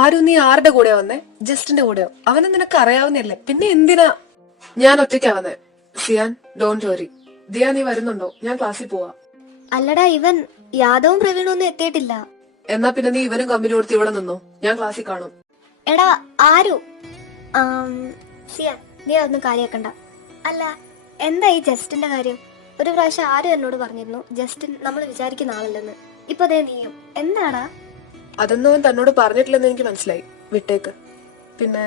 ആരു, നീ ആരുടെ കൂടെ വന്നേ? ജസ്റ്റിന്റെ കൂടെയോ? അവനെ നിനക്ക് അറിയാവുന്നല്ലേ, പിന്നെ എന്തിനാ? ഞാൻ ഒറ്റയ്ക്കാ വന്നേ. സിയാൻ, ഡോണ്ട് വറി. ദിയ, നീ വരുന്നുണ്ടോ? ഞാൻ ക്ലാസ്സിൽ പോവാ. അല്ലടാ, ഇവൻ യാദവും പ്രവീണും ഒന്നും എത്തിയിട്ടില്ല. എന്നാ പിന്നെ നീ ഇവനും കമ്പനി കൊടുത്ത് ഇവിടെ നിന്നോ, ഞാൻ ക്ലാസ്സിൽ കാണും. എടാ ആരു, സിയാൻ, നീ അതൊന്നും കാര്യാക്കണ്ട. അല്ല, എന്താ ഈ ജസ്റ്റിന്റെ കാര്യം? ഒരു പ്രാവശ്യം ആരും എന്നോട് പറഞ്ഞിരുന്നു ജസ്റ്റിൻ നമ്മൾ വിചാരിക്കുന്ന ആളല്ലെന്ന്. ഇപ്പൊ ദേ നീയും. എന്താടാ? അതൊന്നും അവൻ തന്നോട് പറഞ്ഞിട്ടില്ലെന്ന് എനിക്ക് മനസ്സിലായി. വിട്ടേക്ക്. പിന്നെ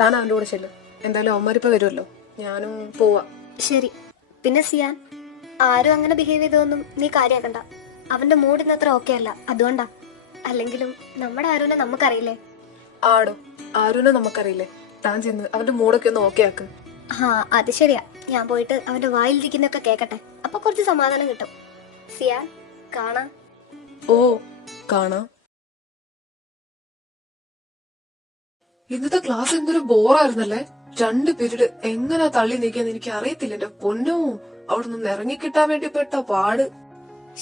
താൻ അവന്റെ കൂടെ ചെല്ലും. എന്തായാലും അവന്മാരിപ്പോ വരുമല്ലോ, ഞാനും പോവാ. ശരി. പിന്നെ സിയാൻ, ആരും അങ്ങനെ ബിഹേവ് ചെയ്തൊന്നും നീ കാര്യാക്കണ്ട. അവന്റെ മൂഡ് ഇന്ന് അത്ര ഓക്കെ അല്ല, അതുകൊണ്ടാ. അല്ലെങ്കിലും നമ്മുടെ ആരുവിനെ നമുക്കറിയില്ലേ. ആടോ, ആരുനെ നമുക്കറിയില്ലേ? താൻ ചെന്ന് അവന്റെ മൂടൊക്കെ ഒന്ന് ഓക്കെ ആക്ക്. ആ, അത് ശരിയാ. ഞാൻ പോയിട്ട് അവന്റെ വായിലിരിക്കുന്നൊക്കെ കേക്കട്ടെ, അപ്പൊ കുറച്ച് സമാധാനം കിട്ടും. സിയാൻ, കാണാം. ഓ, കാണാം. ഇന്നത്തെ ക്ലാസ് എന്തൊരു ബോറായിരുന്നല്ലേ. 2 പീരീഡ് എങ്ങനെ തള്ളി നീക്കിയെന്ന് എനിക്ക് അറിയത്തില്ല. എന്റെ പൊന്നോ, അവിടെ നിന്ന് ഇറങ്ങിക്കിട്ടാൻ വേണ്ടി പെട്ട പാട്.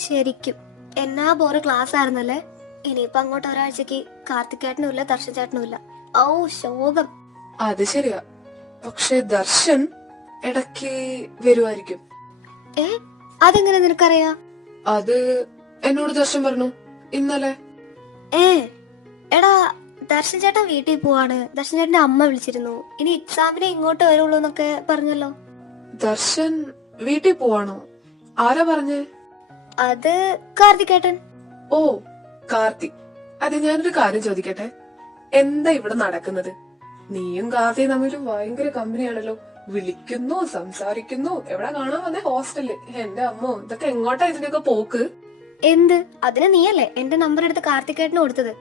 ശരിക്കും എന്നാ ബോറ് ക്ലാസ് ആയിരുന്നല്ലേ. ഇനിയിപ്പൊ അങ്ങോട്ട് ഒരാഴ്ചക്ക് കാർത്തികേട്ടനും ഇല്ല, ദർശൻ ചേട്ടനും ഇല്ല. ഔ, ശോകം. അത് ശരിയാ. പക്ഷെ ദർശൻ ഇടയ്ക്ക് വരുമായിരിക്കും. ഏ, അതെങ്ങനെ നിനക്കറിയാ? അത് എന്നോട് ദർശൻ പറഞ്ഞു ഇന്നലെ. ഏ, എടാ, ദർശൻ ചേട്ടൻ വീട്ടിൽ പോവാണ്. ദർശൻ ചേട്ടന്റെ അമ്മ വിളിച്ചിരുന്നു. ഇനി എക്സാമിനെ ഇങ്ങോട്ട് വരുള്ളൂ എന്നൊക്കെ പറഞ്ഞല്ലോ. ദർശൻ വീട്ടിൽ പോവാണോ? ആരാ പറഞ്ഞേ? അത് കാർത്തികേട്ടൻ. ഓ, കാർത്തിക്. അത് ഞാനൊരു കാര്യം ചോദിക്കട്ടെ, എന്താ ഇവിടെ നടക്കുന്നത്? നീയും കാർത്തിയും തമ്മിൽ ഭയങ്കര കമ്പനിയാണല്ലോ. വിളിക്കുന്നു, സംസാരിക്കുന്നു. എവിടെ കാണാൻ വന്നേ? ഹോസ്റ്റലില്. എന്റെ അമ്മോ, ഇതൊക്കെ എങ്ങോട്ടാ ഇതിന്റെയൊക്കെ പോക്ക്? എന്ത്? അതിന് നീയല്ലേ എന്റെ നമ്പർ എടുത്ത് കാർത്തികേട്ടന് കൊടുത്തത്.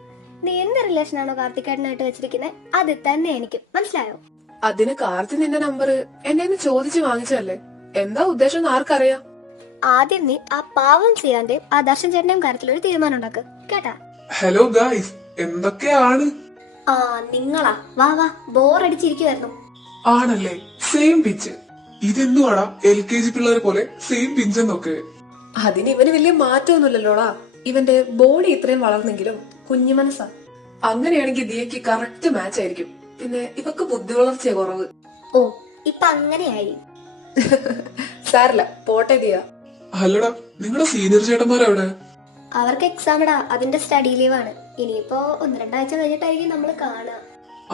നീ എന്ത് റിലേഷൻ ആണോ കാർത്തികേട്ടനായിട്ട് വെച്ചിരിക്കുന്നത്, അത് തന്നെ എനിക്ക് മനസ്സിലായോ? അതിന് കാർത്തി നിന്റെ നമ്പർ എന്നെ ചോദിച്ചു വാങ്ങിച്ചല്ലേ? എന്താ ഉദ്ദേശം ആർക്കറിയാം? ആദ്യം നീ ആ പാവം ചെയ്യാന്റെയും ആ ദർശൻ ചേട്ടന്റെയും കാര്യത്തിൽ ഒരു തീരുമാനം ഉണ്ടാക്ക്, കേട്ടാ? ഹലോ ഗായ്സ്, എന്തൊക്കെയാണ്? ആ, നിങ്ങളാ? വാ വാ, ബോറടിച്ചിരിക്കുവായിരുന്നു. ആണല്ലേ, സെയിം പിഞ്ച്. ഇതെന്തുവാടാ LKG പിള്ളേരെ പോലെ സെയിം പിഞ്ചെന്നൊക്കെ? അതിന് ഇവന് വലിയ മാറ്റമൊന്നുമില്ലല്ലോടാ. ഇവന്റെ ബോഡി ഇത്രയും വളർന്നെങ്കിലും കുഞ്ഞു മനസ്സാ. അങ്ങനെയാണെങ്കിൽ ദിയക്ക് കറക്റ്റ് മാച്ച് ആയിരിക്കും. പിന്നെ ഇവക്ക് ബുദ്ധി വളർച്ചയാ കുറവ്. ഓ, ഇപ്പൊ അങ്ങനെയായി. സാരില്ല, പോട്ടെ ദിയ. അല്ലടാ, നിങ്ങളുടെ സീനിയർ ചേട്ടന്മാരെവിടെ? അവർക്ക് എക്സാം ഇടാ, അതിന്റെ സ്റ്റഡി ലീവാണ്. ഇനിയിപ്പോ 1-2 ആഴ്ച കഴിഞ്ഞിട്ടായിരിക്കും നമ്മള് കാണുക.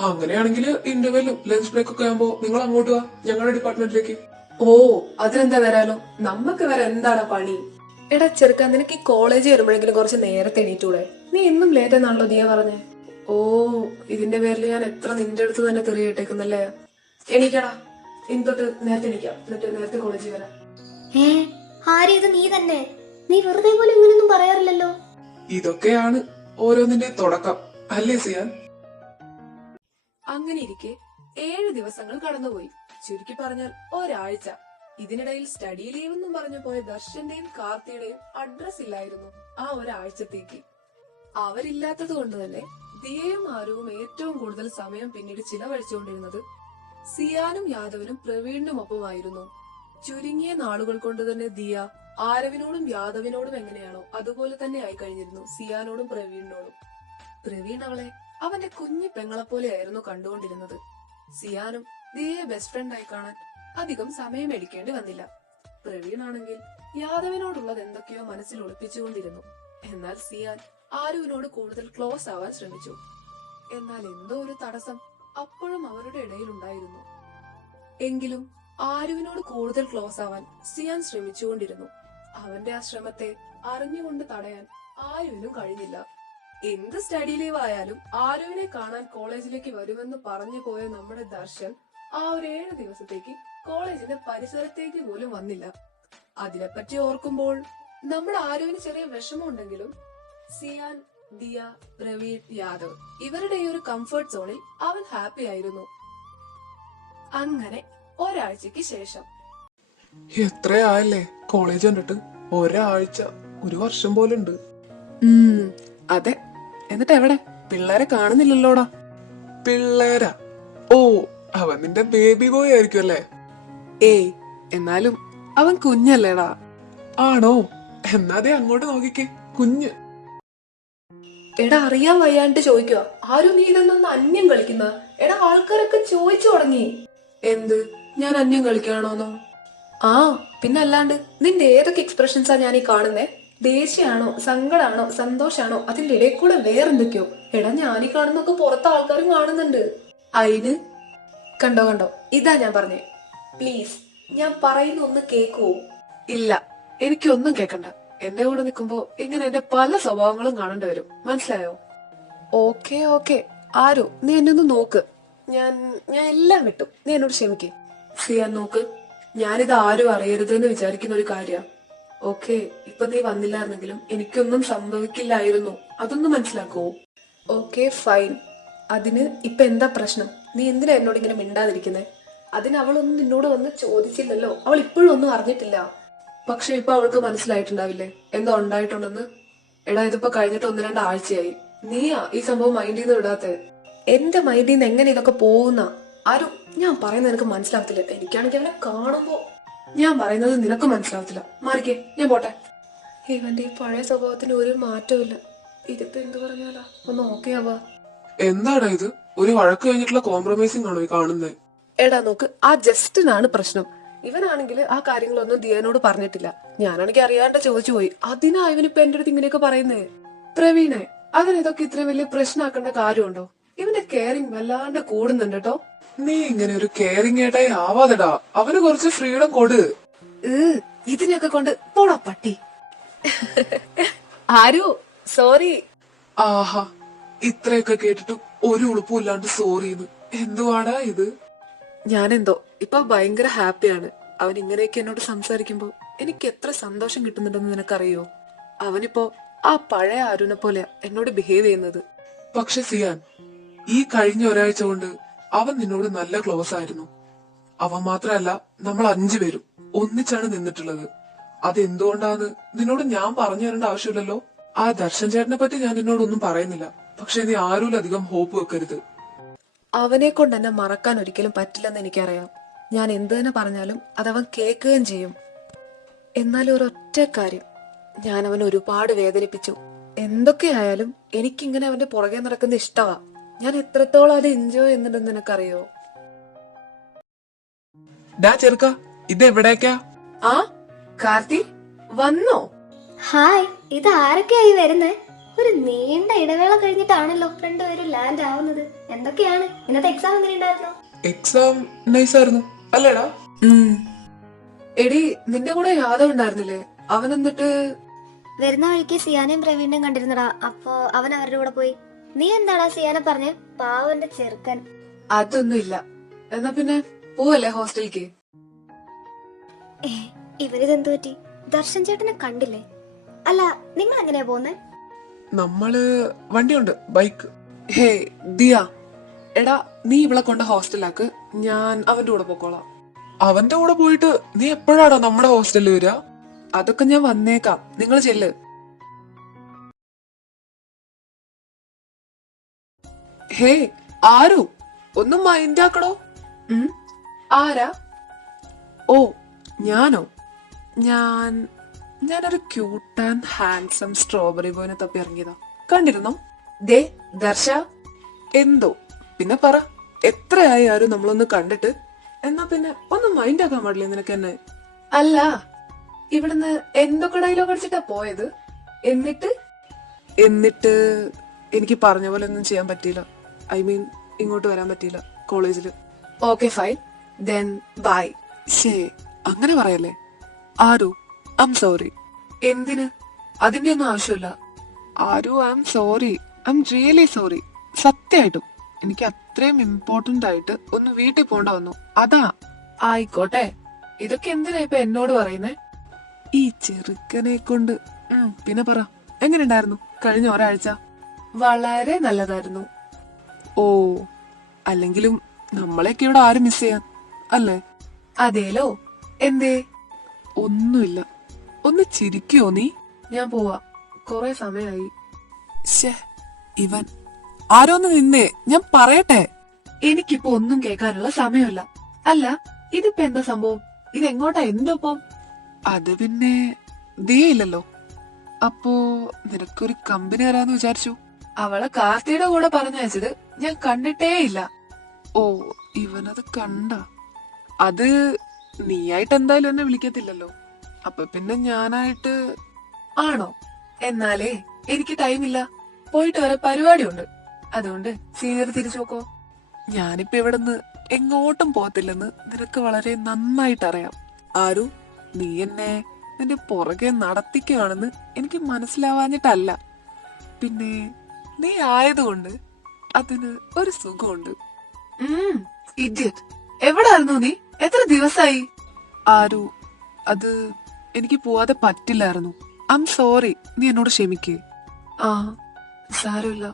അങ്ങനെയാണെങ്കിൽ ഇന്റർവെല്ലും ലഞ്ച് ബ്രേക്ക് ഒക്കെ ആകുമ്പോ നിങ്ങൾ അങ്ങോട്ട് വാ, ഞങ്ങളുടെ ഡിപ്പാർട്ട്മെന്റിലേക്ക്. ഓ, അതിനെന്താ വരാലോ. നമുക്ക് വരെ എന്താണ് പണി? എടാ ചെറുക്ക, നിനക്ക് ഈ കോളേജിൽ വരുമ്പോഴെങ്കിലും കുറച്ച് നേരത്തെ എണീറ്റൂടെ? നീ എന്നും ലേറ്റ് എന്നാണല്ലോ ദിയ പറഞ്ഞേ. ഓ, ഇതിന്റെ പേരിൽ ഞാൻ എത്ര നിന്റെ അടുത്ത് തന്നെ തെറിയിട്ടേക്കുന്നല്ലേ. എണീക്കടാ, ഇനി തൊട്ട് നേരത്തെ എണീക്കാം, എന്നിട്ട് നേരത്തെ കോളേജിൽ വരാം. ഏ, ആര്യ, ഇത് നീ തന്നെ? നീ വെറുതെ പോലും ഇങ്ങനെയൊന്നും പറയാറില്ലല്ലോ. ഇതൊക്കെയാണ് ഓരോന്നിന്റെ തുടക്കം. അല്ലേ സിയാൻ? അങ്ങനെ ഇരിക്കെ 7 ദിവസങ്ങൾ കടന്നുപോയി. ചുരുക്കി പറഞ്ഞാൽ ഒരാഴ്ച. ഇതിനിടയിൽ സ്റ്റഡി ലീവ് എന്നും പറഞ്ഞു പോയ ദർശന്റെയും കാർത്തിയുടെയും അഡ്രസ് ഇല്ലായിരുന്നു ആ ഒരാഴ്ചത്തേക്ക്. അവരില്ലാത്തത് കൊണ്ട് തന്നെ ദിയയും ആരുവും ഏറ്റവും കൂടുതൽ സമയം പിന്നീട് ചിലവഴിച്ചുകൊണ്ടിരുന്നത് സിയാനും യാദവിനും പ്രവീണിനുമൊപ്പമായിരുന്നു. ചുരുങ്ങിയ നാളുകൾ കൊണ്ട് തന്നെ ദിയ ആരവിനോടും യാദവിനോടും എങ്ങനെയാണോ അതുപോലെ തന്നെ ആയി കഴിഞ്ഞിരുന്നു സിയാനോടും പ്രവീണിനോടും. പ്രവീൺ അവളെ അവന്റെ കുഞ്ഞു പെങ്ങളെപ്പോലെയായിരുന്നു കണ്ടുകൊണ്ടിരുന്നത്. സിയാനും ദിയയെ ബെസ്റ്റ് ഫ്രണ്ടായി കാണാൻ അധികം സമയം എടുക്കേണ്ടി വന്നില്ല. പ്രവീൺ ആണെങ്കിൽ യാദവിനോടുള്ളത് എന്തൊക്കെയോ മനസ്സിൽ ഒളിപ്പിച്ചുകൊണ്ടിരുന്നു. എന്നാൽ സിയാൻ ആരുവിനോട് കൂടുതൽ ക്ലോസ് ആവാൻ ശ്രമിച്ചു. എന്നാൽ എന്തോ ഒരു തടസ്സം അപ്പോഴും അവരുടെ ഇടയിൽ ഉണ്ടായിരുന്നു. എങ്കിലും ആരുവിനോട് കൂടുതൽ ക്ലോസ് ആവാൻ സിയാൻ ശ്രമിച്ചുകൊണ്ടിരുന്നു. അവന്റെ ആ ശ്രമത്തെ അറിഞ്ഞുകൊണ്ട് തടയാൻ ആരുവിനും കഴിഞ്ഞില്ല. എന്ത് സ്റ്റഡി ലീവ് ആയാലും ആരുവിനെ കാണാൻ കോളേജിലേക്ക് വരുമെന്ന് പറഞ്ഞു പോയ നമ്മുടെ ദർശൻ ആ ഒരു 7 ദിവസത്തേക്ക് കോളേജിന്റെ പരിസരത്തേക്ക് പോലും വന്നില്ല. അതിനെപ്പറ്റി ഓർക്കുമ്പോൾ നമ്മുടെ ആരുവിന് ചെറിയ വിഷമമുണ്ടെങ്കിലും സിയാൻ, ദിയ, പ്രവീൺ, യാദവ് ഇവരുടെ ഈ ഒരു കംഫർട്ട് സോണിൽ അവൻ ഹാപ്പി ആയിരുന്നു. അങ്ങനെ ഒരാഴ്ചക്ക് ശേഷം എത്രയായല്ലേ കോളേജ് കണ്ടിട്ട്? ഒരാഴ്ച, 1 വർഷം പോലെ ഉണ്ട്. അതെ. എന്നിട്ട് എവിടെ പിള്ളേരെ കാണുന്നില്ലല്ലോടാ? പിള്ളേരാ? ഓ, അവൻ നിന്റെ ബേബി ബോയ് ആയിരിക്കും അല്ലേ? ഏയ്, എന്നാലും അവൻ കുഞ്ഞല്ലേടാ. ആണോ? എന്നാതെ അങ്ങോട്ട് നോക്കിക്കേ, കുഞ്ഞ്. എടാ, അറിയാൻ വയ്യാണ്ട് ചോദിക്കുക, ആരും നീ ഇതൊന്നും അന്യം കളിക്കുന്ന? എടാ, ആൾക്കാരൊക്കെ ചോദിച്ചു തുടങ്ങി. എന്ത്, ഞാൻ അന്യം കളിക്കുകയാണോന്നോ? ആ, പിന്നല്ലാണ്ട്. നിന്റെ ഏതൊക്കെ എക്സ്പ്രഷൻസാ ഞാൻ ഈ കാണുന്നേ? ദേഷ്യാണോ, സങ്കടാണോ, സന്തോഷാണോ, അതിന്റെ ഇടയിൽ കൂടെ വേറെന്തൊക്കെയോ? എടാ, ഞാനീ കാണുന്നൊക്കെ പുറത്ത് ആൾക്കാരും കാണുന്നുണ്ട്. അയിന് കണ്ടോ കണ്ടോ, ഇതാ ഞാൻ പറഞ്ഞേ. പ്ലീസ്, ഞാൻ പറയുന്ന ഒന്ന് കേക്കുവോ? ഇല്ല, എനിക്കൊന്നും കേക്കണ്ട. എന്റെ കൂടെ നിൽക്കുമ്പോ ഇങ്ങനെ എന്റെ പല സ്വഭാവങ്ങളും കാണേണ്ടി വരും, മനസ്സിലായോ? ഓക്കെ ഓക്കെ, ആരോ നീ എന്നെ ഒന്ന് നോക്ക്. ഞാൻ ഞാൻ എല്ലാം വിട്ടു, നീ എന്നോട് ക്ഷമിക്ക്. സിയാൻ നോക്ക്, ഞാനിത് ആരും അറിയരുതെന്ന് വിചാരിക്കുന്ന ഒരു കാര്യ. ഓക്കെ, ഇപ്പൊ നീ വന്നില്ലായിരുന്നെങ്കിലും എനിക്കൊന്നും സംഭവിക്കില്ലായിരുന്നു, അതൊന്നും മനസ്സിലാക്കുവോ? Okay fine. അതിന് ഇപ്പൊ എന്താ പ്രശ്നം? നീ എന്തിനാ എന്നോട് ഇങ്ങനെ മിണ്ടാതിരിക്കുന്നേ? അതിന് അവളൊന്നും നിന്നോട് വന്ന് ചോദിച്ചില്ലല്ലോ, അവൾ ഇപ്പോഴും ഒന്നും അറിഞ്ഞിട്ടില്ല. പക്ഷെ ഇപ്പൊ അവൾക്ക് മനസ്സിലായിട്ടുണ്ടാവില്ലേ എന്തോ ഉണ്ടായിട്ടുണ്ടെന്ന്? എടാ, ഇതിപ്പോ കഴിഞ്ഞിട്ട് 1-2 ആഴ്ചയായി. നീയാ ഈ സംഭവം മൈൻഡിൽ നിന്ന് വിടാത്തെ. എന്റെ മൈൻഡിൽ നിന്ന് എങ്ങനെ ഇതൊക്കെ പോകുന്ന? ആരും, ഞാൻ പറയുന്നത് നിനക്ക് മനസ്സിലാവത്തില്ല. എനിക്കാണെങ്കിൽ അവനെ കാണുമ്പോ ഞാൻ പറയുന്നത് നിനക്ക് മനസ്സിലാവത്തില്ല. മാറിക്കേ, ഞാൻ പോട്ടെ. ഇവന്റെ ഈ പഴയ സ്വഭാവത്തിന് ഒരു മാറ്റവും ഇല്ല. ഇതിപ്പോ എന്ത് പറഞ്ഞാലാ ഒന്ന് ഓക്കെ ആവാ? എന്താണ് ഇത്? ഒരു വഴക്ക് കഴിഞ്ഞിട്ടുള്ള കോംപ്രമൈസിംഗ് ആണോ ഈ കാണുന്നത്? എടാ നോക്ക്, ആ ജസ്റ്റിനാണ് പ്രശ്നം. ഇവനാണെങ്കിൽ ആ കാര്യങ്ങളൊന്നും ദിയനോട് പറഞ്ഞിട്ടില്ല. ഞാനാണെങ്കിൽ അറിയാണ്ട് ചോദിച്ചു പോയി. അതിനാ ഇവനിപ്പോ എന്റെ അടുത്ത് ഇങ്ങനെയൊക്കെ പറയുന്നേ. പ്രവീണെ, അവനിതൊക്കെ ഇത്ര വലിയ പ്രശ്നമാക്കേണ്ട കാര്യമുണ്ടോ? ഇവന്റെ കെയറിങ് വല്ലാണ്ട് കൂടുന്നുണ്ട് കേട്ടോ. നീ ഇങ്ങനെ ഒരു കെയറിംഗ് ഏട്ടായി ആവാതെടാ, അവന് കുറച്ച് ഫ്രീഡം കൊടു. ഇതിനൊക്കെ കൊണ്ട് പോടാ പട്ടി. ആരു സോറി. ആഹാ, ഇത്രയൊക്കെ കേട്ടിട്ട് ഒരു ഉളുപ്പില്ലാണ്ട് സോറിന്ന്. എന്തുവാടാ ഇത്? ഞാനെന്തോ ഇപ്പൊ ഭയങ്കര ഹാപ്പിയാണ്. അവൻ ഇങ്ങനെയൊക്കെ എന്നോട് സംസാരിക്കുമ്പോ എനിക്ക് എത്ര സന്തോഷം കിട്ടുന്നുണ്ടെന്ന് നിനക്കറിയോ? അവനിപ്പോ ആ പഴയ ആരുനെ പോലെയാ എന്നോട് ബിഹേവ് ചെയ്യുന്നത്. പക്ഷെ സിയാൻ, ഈ കഴിഞ്ഞ ഒരാഴ്ച കൊണ്ട് അവൻ നിന്നോട് നല്ല ക്ലോസ് ആയിരുന്നു. അവൻ മാത്രല്ല, നമ്മൾ 5 പേരും ഒന്നിച്ചാണ് നിന്നിട്ടുള്ളത്. അതെന്തുകൊണ്ടാന്ന് നിന്നോട് ഞാൻ പറഞ്ഞു തരേണ്ട ആവശ്യമില്ലല്ലോ. ആ ദർശൻ ചേട്ടനെ പറ്റി ഞാൻ നിന്നോടൊന്നും പറയുന്നില്ല. പക്ഷെ നീ ആരുമിലധികം ഹോപ്പ് വെക്കരുത്. അവനെ കൊണ്ട് എന്നെ മറക്കാൻ ഒരിക്കലും പറ്റില്ലെന്ന് എനിക്കറിയാം. ഞാൻ എന്ത് തന്നെ പറഞ്ഞാലും അതവൻ കേൾക്കുകയും ചെയ്യും. എന്നാലും ഒരൊറ്റ കാര്യം, ഞാൻ അവനെ ഒരുപാട് വേദനിപ്പിച്ചു. എന്തൊക്കെയായാലും എനിക്കിങ്ങനെ അവന്റെ പുറകെ നടക്കുന്ന ഇഷ്ടമാ. ഞാൻ എത്രത്തോളം അത് എൻജോയ് ചെയ്യുന്നുണ്ടെന്ന് നിനക്കറിയോ? ഡാ ചെറുക്ക, ഇതെവിടേക്കാ? ആ കാർത്തി വന്നോ? ഹായ്, ഇത് ആരൊക്കെയായി വരുന്നേ? ഒരു നീണ്ട ഇടവേള കഴിഞ്ഞിട്ടാണല്ലോ രണ്ടുപേരും ലാൻഡ് ആവുന്നത്. എന്തൊക്കെയാണ് ഇന്നത്തെ എക്സാം? എങ്ങനെ ഉണ്ടായിരുന്നു? എക്സാം നൈസായിരുന്നു അല്ലേടാ? എടി, നിന്റെ കൂടെ യാദവ് ഉണ്ടായിരുന്നില്ലേ? അവൻ എന്നിട്ട് വരുന്ന വഴിക്ക് സിയാനെയും പ്രവീണിനെയും കണ്ടിരുന്നടാ. അപ്പൊ അവൻ അവരുടെ കൂടെ പോയി. നീ എന്താടാ സിയാനെ പറഞ്ഞേ? പാവന്റെ ചെറുക്കൻ. അതൊന്നും ഇല്ല. എന്നാ പിന്നെ പോവല്ലേ ഹോസ്റ്റലിലേക്ക്? ഇവരിതെന്തു പറ്റി? ദർശൻ ചേട്ടനെ കണ്ടില്ലേ? അല്ല, നിങ്ങൾ എങ്ങനെയാ പോന്നെ? നമ്മള് വണ്ടിയുണ്ട്, ബൈക്ക്. ഹേ ദിയ, എടാ നീ ഇവളെ കൊണ്ട് ഹോസ്റ്റലാക്ക്, ഞാൻ അവന്റെ കൂടെ പൊക്കോളാം. അവന്റെ കൂടെ പോയിട്ട് നീ എപ്പോഴാടാ നമ്മുടെ ഹോസ്റ്റലിൽ വരിക? അതൊക്കെ ഞാൻ വന്നേക്കാം, നിങ്ങൾ ചെല്ല്. ഹേ ആരു, ഒന്നും മൈൻഡ് ആക്കടോ. ആരാ? ഓ ഞാനോ? ഞാനൊരു ക്യൂട്ട് ആൻഡ് ഹാൻസം സ്ട്രോബെറി ബോയിനെ തപ്പി ഇറങ്ങിയതാ. കണ്ടിരുന്നോ? ദേ ദർശ. എന്തോ പിന്നെ പറ, എത്രയായി ആരും നമ്മളൊന്ന് കണ്ടിട്ട്? എന്നാ പിന്നെ ഒന്നും മൈൻഡ് ആക്കാൻ പാടില്ല നിനക്ക് എന്നെ? അല്ല, ഇവിടുന്ന് എന്തൊക്കെ ഡയലോഗ് അടിച്ചിട്ടാ പോയത്? എന്നിട്ട് എനിക്ക് പറഞ്ഞ പോലെ ഒന്നും ചെയ്യാൻ പറ്റിയില്ല. ഐ മീൻ ഇങ്ങോട്ട് വരാൻ പറ്റിയില്ല കോളേജില്. Okay fine, then bye. ശേ അങ്ങനെ പറയല്ലേ ആരു, ഐ എം സോറി. എന്തിന്? അതിന്റെ ഒന്നും ആവശ്യമില്ല. ആരു, I am sorry, I am really sorry. സത്യമായിട്ടും എനിക്ക് അത്രയും ഇമ്പോർട്ടന്റ് ആയിട്ട് ഒന്ന് വീട്ടിൽ പോണ്ട വന്നു, അതാ. ആയിക്കോട്ടെ, ഇതൊക്കെ എന്തിനാ ഇപ്പൊ എന്നോട് പറയുന്നേ? ഈ ചെറുക്കനെ കൊണ്ട്. പിന്നെ പറ, എങ്ങനെയുണ്ടായിരുന്നു കഴിഞ്ഞ ഒരാഴ്ച? വളരെ നല്ലതായിരുന്നു. ഓ, അല്ലെങ്കിലും നമ്മളെയൊക്കെ ഇവിടെ ആരും മിസ് ചെയ്യാൻ അല്ലേ? അതേലോ. എന്തേ? ഒന്നുമില്ല. ഒന്ന് ചിരിക്കോ നീ? ഞാൻ പോവാ, കൊറേ സമയായി. ഇവൻ ആരോന്ന് നിന്നേ, ഞാൻ പറയട്ടെ. എനിക്കിപ്പോ ഒന്നും കേൾക്കാനുള്ള സമയമല്ല. അല്ല, ഇതിപ്പോ എന്താ സംഭവം? ഇതെങ്ങോട്ടാ എന്റെ ഒപ്പം? അത് പിന്നെ ദിയയില്ലല്ലോ, അപ്പോ നിനക്കൊരു കമ്പനി തരാന്ന് വിചാരിച്ചു. അവളെ കാർത്തിയുടെ കൂടെ പറഞ്ഞയച്ചത് ഞാൻ കണ്ടിട്ടേ ഇല്ല. ഓ, ഇവനത് കണ്ട. അത് നീയായിട്ട് എന്തായാലും എന്നെ വിളിക്കത്തില്ലല്ലോ, അപ്പൊ പിന്നെ ഞാനായിട്ട്. ആണോ? എന്നാലേ എനിക്ക് ടൈമില്ല, പോയിട്ട് വരെ പരിപാടിയുണ്ട്. അതുകൊണ്ട് സീനിയർ തിരിച്ചു നോക്കോ. ഞാനിപ്പോ ഇവിടുന്ന് എങ്ങോട്ടും പോകത്തില്ലെന്ന് നിനക്ക് വളരെ നന്നായിട്ട് അറിയാം. ആരു, നീ എന്നെ നിന്റെ പുറകെ നടത്തിക്കുകയാണെന്ന് എനിക്ക് മനസ്സിലാവാഞ്ഞിട്ടല്ല, പിന്നെ നീ ആയതുകൊണ്ട് അതിന് ഒരു സുഖമുണ്ട്. ഇഡിയറ്റ്, എവിടായിരുന്നു നീ? എത്ര ദിവസായി? ആരു, അത് എനിക്ക് പോവാതെ പറ്റില്ലായിരുന്നു. ഐ എം സോറി, നീ എന്നോട് ക്ഷമിക്കേ. ആ സാരമില്ല,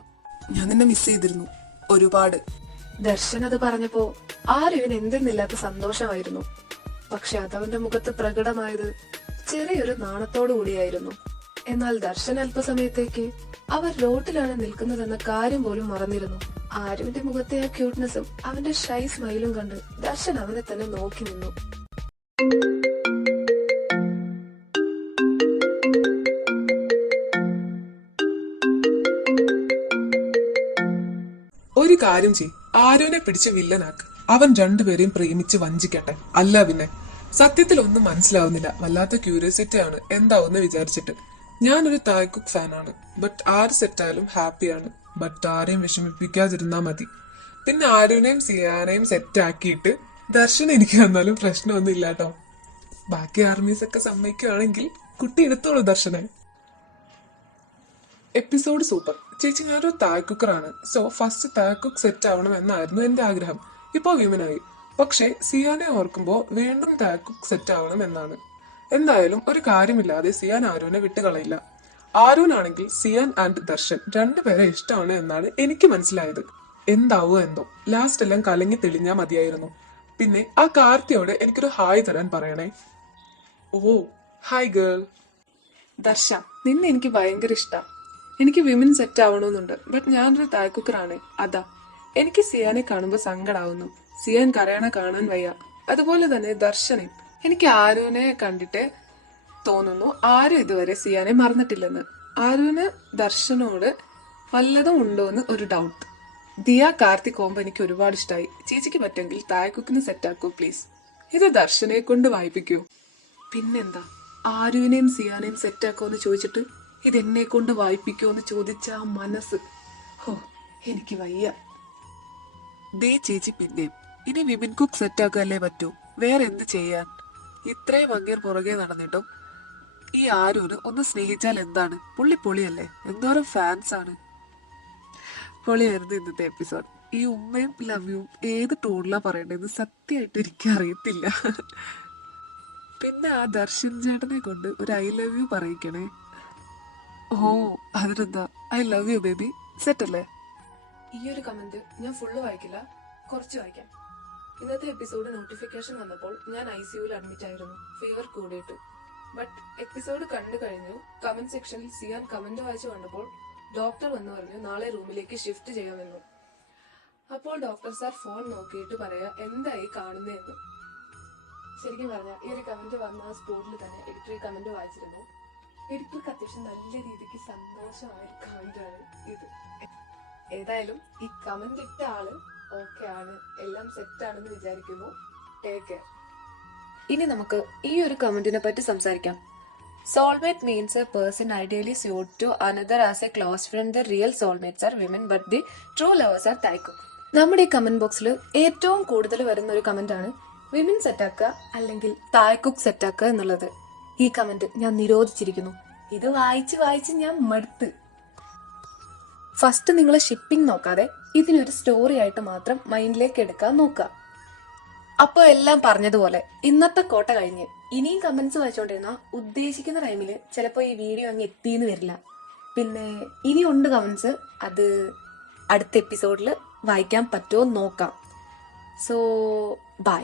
ഞാൻ നിന്നെ മിസ് ചെയ്തിരുന്നു ഒരുപാട്. ദർശൻ അത് പറഞ്ഞപ്പോ ആരും ഇവന് എന്തെന്നില്ലാത്ത സന്തോഷമായിരുന്നു. പക്ഷെ അതവന്റെ മുഖത്ത് പ്രകടമായത് ചെറിയൊരു നാണത്തോടു കൂടിയായിരുന്നു. എന്നാൽ ദർശൻ അല്പസമയത്തേക്ക് അവർ റോട്ടിലാണ് നിൽക്കുന്നതെന്ന കാര്യം പോലും മറന്നിരുന്നു. ആരുവിന്റെ മുഖത്തെ ആ ക്യൂട്ട്നെസ്സും അവന്റെ ഷൈ സ്മൈലും കണ്ട് ദർശൻ അവനെ തന്നെ നോക്കി നിന്നു. ഒരു കാര്യം ചെയ്, ആരോനെ പിടിച്ച് വില്ലനാക്ക്. അവൻ രണ്ടുപേരെയും പ്രേമിച്ച് വഞ്ചിക്കട്ടെ. അല്ല പിന്നെ സത്യത്തിൽ ഒന്നും മനസ്സിലാവുന്നില്ല, വല്ലാത്ത ക്യൂരിയോസിറ്റി ആണ് എന്താവുന്ന വിചാരിച്ചിട്ട്. ഞാനൊരു തായ്കുക്ക് ഫാനാണ്, ബട്ട് ആര് സെറ്റായാലും ഹാപ്പിയാണ്. ബട്ട് ആരെയും വിഷമിപ്പിക്കാതിരുന്നാ മതി. പിന്നെ ആരുനെയും സിയാനെയും സെറ്റ് ആക്കിയിട്ട് ദർശനം എനിക്ക് വന്നാലും പ്രശ്നമൊന്നും ഇല്ലാട്ടോ. ബാക്കി ആർമീസ് ഒക്കെ സമ്മതിക്കുകയാണെങ്കിൽ കുട്ടി എടുത്തോളൂ ദർശനെ. Episode super. ചേച്ചി, ഞാനൊരു തായ് കുക്കറാണ്, സോ ഫസ്റ്റ് തായ് കുക്ക് സെറ്റ് ആവണം എന്നായിരുന്നു എന്റെ ആഗ്രഹം. ഇപ്പോ വിമനായി, പക്ഷെ സിയാനെ ഓർക്കുമ്പോ വീണ്ടും തായ് കുക്ക് സെറ്റ് ആവണം എന്നാണ്. എന്തായാലും ഒരു കാര്യമില്ലാതെ സിയാൻ ആരുവിനെ വിട്ടുകളയില്ല. ആരുനാണെങ്കിൽ സിയാൻ ആൻഡ് ദർശൻ രണ്ടുപേരെ ഇഷ്ടമാണ് എന്നാണ് എനിക്ക് മനസ്സിലായത്. എന്താവോ എന്തോ, ലാസ്റ്റ് എല്ലാം കലങ്ങി തെളിഞ്ഞാ മതിയായിരുന്നു. പിന്നെ ആ കാർത്തിയോട് എനിക്കൊരു ഹായ് തരാൻ പറയണേ. ഓ ഹായ് ഗേൾ. ദർശ, നിന്നെ എനിക്ക് ഭയങ്കര ഇഷ്ടാ. എനിക്ക് വിമൻ സെറ്റ് ആവണമെന്നുണ്ട്, ബട്ട് ഞാനൊരു തായ് കുക്കറാണ്, അതാ. എനിക്ക് സിയാനെ കാണുമ്പോ സങ്കടാവുന്നു. സിയാൻ കരയണ കാണാൻ വയ്യ. അതുപോലെ തന്നെ ദർശനം. എനിക്ക് ആരുവിനെ കണ്ടിട്ട് തോന്നുന്നു ആരും ഇതുവരെ സിയാനെ മറന്നിട്ടില്ലെന്ന്. ആരുവിന് ദർശനോട് വല്ലതും ഉണ്ടോന്ന് ഒരു ഡൗട്ട്. ദിയ കാർത്തിക് കോമ്പോ എനിക്ക് ഒരുപാട് ഇഷ്ടമായി. ചേച്ചിക്ക് പറ്റുമെങ്കിൽ തായ് കുക്കിന് സെറ്റ് ആക്കൂ പ്ലീസ്. ഇത് ദർശനെ കൊണ്ട് വായിപ്പിക്കൂ. പിന്നെന്താ, ആരുവിനെയും സിയാനെയും സെറ്റ് ആക്കുമെന്ന് ചോദിച്ചിട്ട് ഇതെന്നെ കൊണ്ട് വായിപ്പിക്കുമെന്ന് ചോദിച്ച ആ മനസ്സ്, ഹോ എനിക്ക് വയ്യ. ദേ ചേച്ചി, പിന്നെയും ഇനി വിമൻ കുക്ക് സെറ്റ് ആക്കുകയല്ലേ പറ്റൂ, വേറെ എന്ത് ചെയ്യാൻ? ഇത്രയും അങ്ങേർ പുറകെ നടന്നിട്ടും ഈ ആരൂര് ഒന്ന് സ്നേഹിച്ചാൽ എന്താണ്? പുള്ളി പൊളിയല്ലേ, എന്തോരം ഫാൻസ് ആണ്. പൊളിയായിരുന്നു ഇന്നത്തെ എപ്പിസോഡ്. ഈ ഉമ്മയും ലവ് യും ഏത് ടോണിലാ പറയേണ്ടതെന്ന് സത്യമായിട്ട് എനിക്ക് അറിയത്തില്ല. പിന്നെ ആ ദർശൻ ചേട്ടനെ കൊണ്ട് ഒരു ഐ ലവ് യു പറയിക്കണേ. ഓ അതിനെന്താ, I love you baby, set അല്ലേ? ഈ ഒരു കമന്റ് ഞാൻ ഫുള്ള് വായിക്കില്ല, കുറച്ച് വായിക്കാം. ഇന്നത്തെ എപ്പിസോഡ് നോട്ടിഫിക്കേഷൻ വന്നപ്പോൾ ഞാൻ ICUവിൽ അഡ്മിറ്റ് ആയിരുന്നു, ഫീവർ കൂടിയിട്ട്. ബട്ട് എപ്പിസോഡ് കണ്ടു കഴിഞ്ഞു കമന്റ് സെക്ഷനിൽ സിയാൻ കമന്റ് വായിച്ചു കണ്ടപ്പോൾ ഡോക്ടർ വന്ന് പറഞ്ഞു നാളെ റൂമിലേക്ക് ഷിഫ്റ്റ് ചെയ്യാമെന്നു. അപ്പോൾ ഡോക്ടർ സാർ ഫോൺ നോക്കിയിട്ട് പറയാ എന്തായി കാണുന്നതെന്ന്. ശരിക്കും പറഞ്ഞാൽ ഈ ഒരു കമന്റ് വന്ന ആ സ്പോട്ടിൽ തന്നെ എഡിറ്റർ ഈ കമന്റ് വായിച്ചിരുന്നു. എഡിറ്റർക്ക് അത്യാവശ്യം നല്ല രീതിക്ക് സന്തോഷമായ കമന്റാണ് ഇത്. ഏതായാലും ഈ കമന്റ് ഇട്ട ആള് ഓക്കെ ആണ്, എല്ലാം സെറ്റ് ആണെന്ന് വിചാരിക്കുന്നു. Take care. ഇനി നമുക്ക് ഈ ഒരു കമന്റിനെ പറ്റി സംസാരിക്കാം. Soulmate means a person ideally suit to another as a close friend. The real soulmates are women but the true lovers are തായ്ക്കും. നമ്മുടെ ഈ കമന്റ് ബോക്സിൽ ഏറ്റവും കൂടുതൽ വരുന്ന ഒരു കമന്റ് ആണ് വിമൻ സെറ്റാക്കുക അല്ലെങ്കിൽ തായ്ക്കുക്ക് സെറ്റാക്കുക എന്നുള്ളത്. ഈ കമന്റ് ഞാൻ നിരോധിച്ചിരിക്കുന്നു. ഇത് വായിച്ച് വായിച്ച് ഞാൻ മടുത്ത്. ഫസ്റ്റ് നിങ്ങൾ ഷിപ്പിംഗ് നോക്കാതെ ഇതിനൊരു സ്റ്റോറി ആയിട്ട് മാത്രം മൈൻഡിലേക്ക് എടുക്കാൻ നോക്കുക. അപ്പൊ എല്ലാം പറഞ്ഞതുപോലെ ഇന്നത്തെ കോട്ട കഴിഞ്ഞ് ഇനിയും കമന്റ്സ് വായിച്ചോണ്ടിരുന്ന ഉദ്ദേശിക്കുന്ന ടൈമിൽ ചിലപ്പോൾ ഈ വീഡിയോ അങ്ങ് എത്തിയെന്ന് വരില്ല. പിന്നെ ഇനിയുണ്ട് കമന്റ്സ്, അത് അടുത്ത എപ്പിസോഡിൽ വായിക്കാൻ പറ്റുമോ നോക്കാം. So by.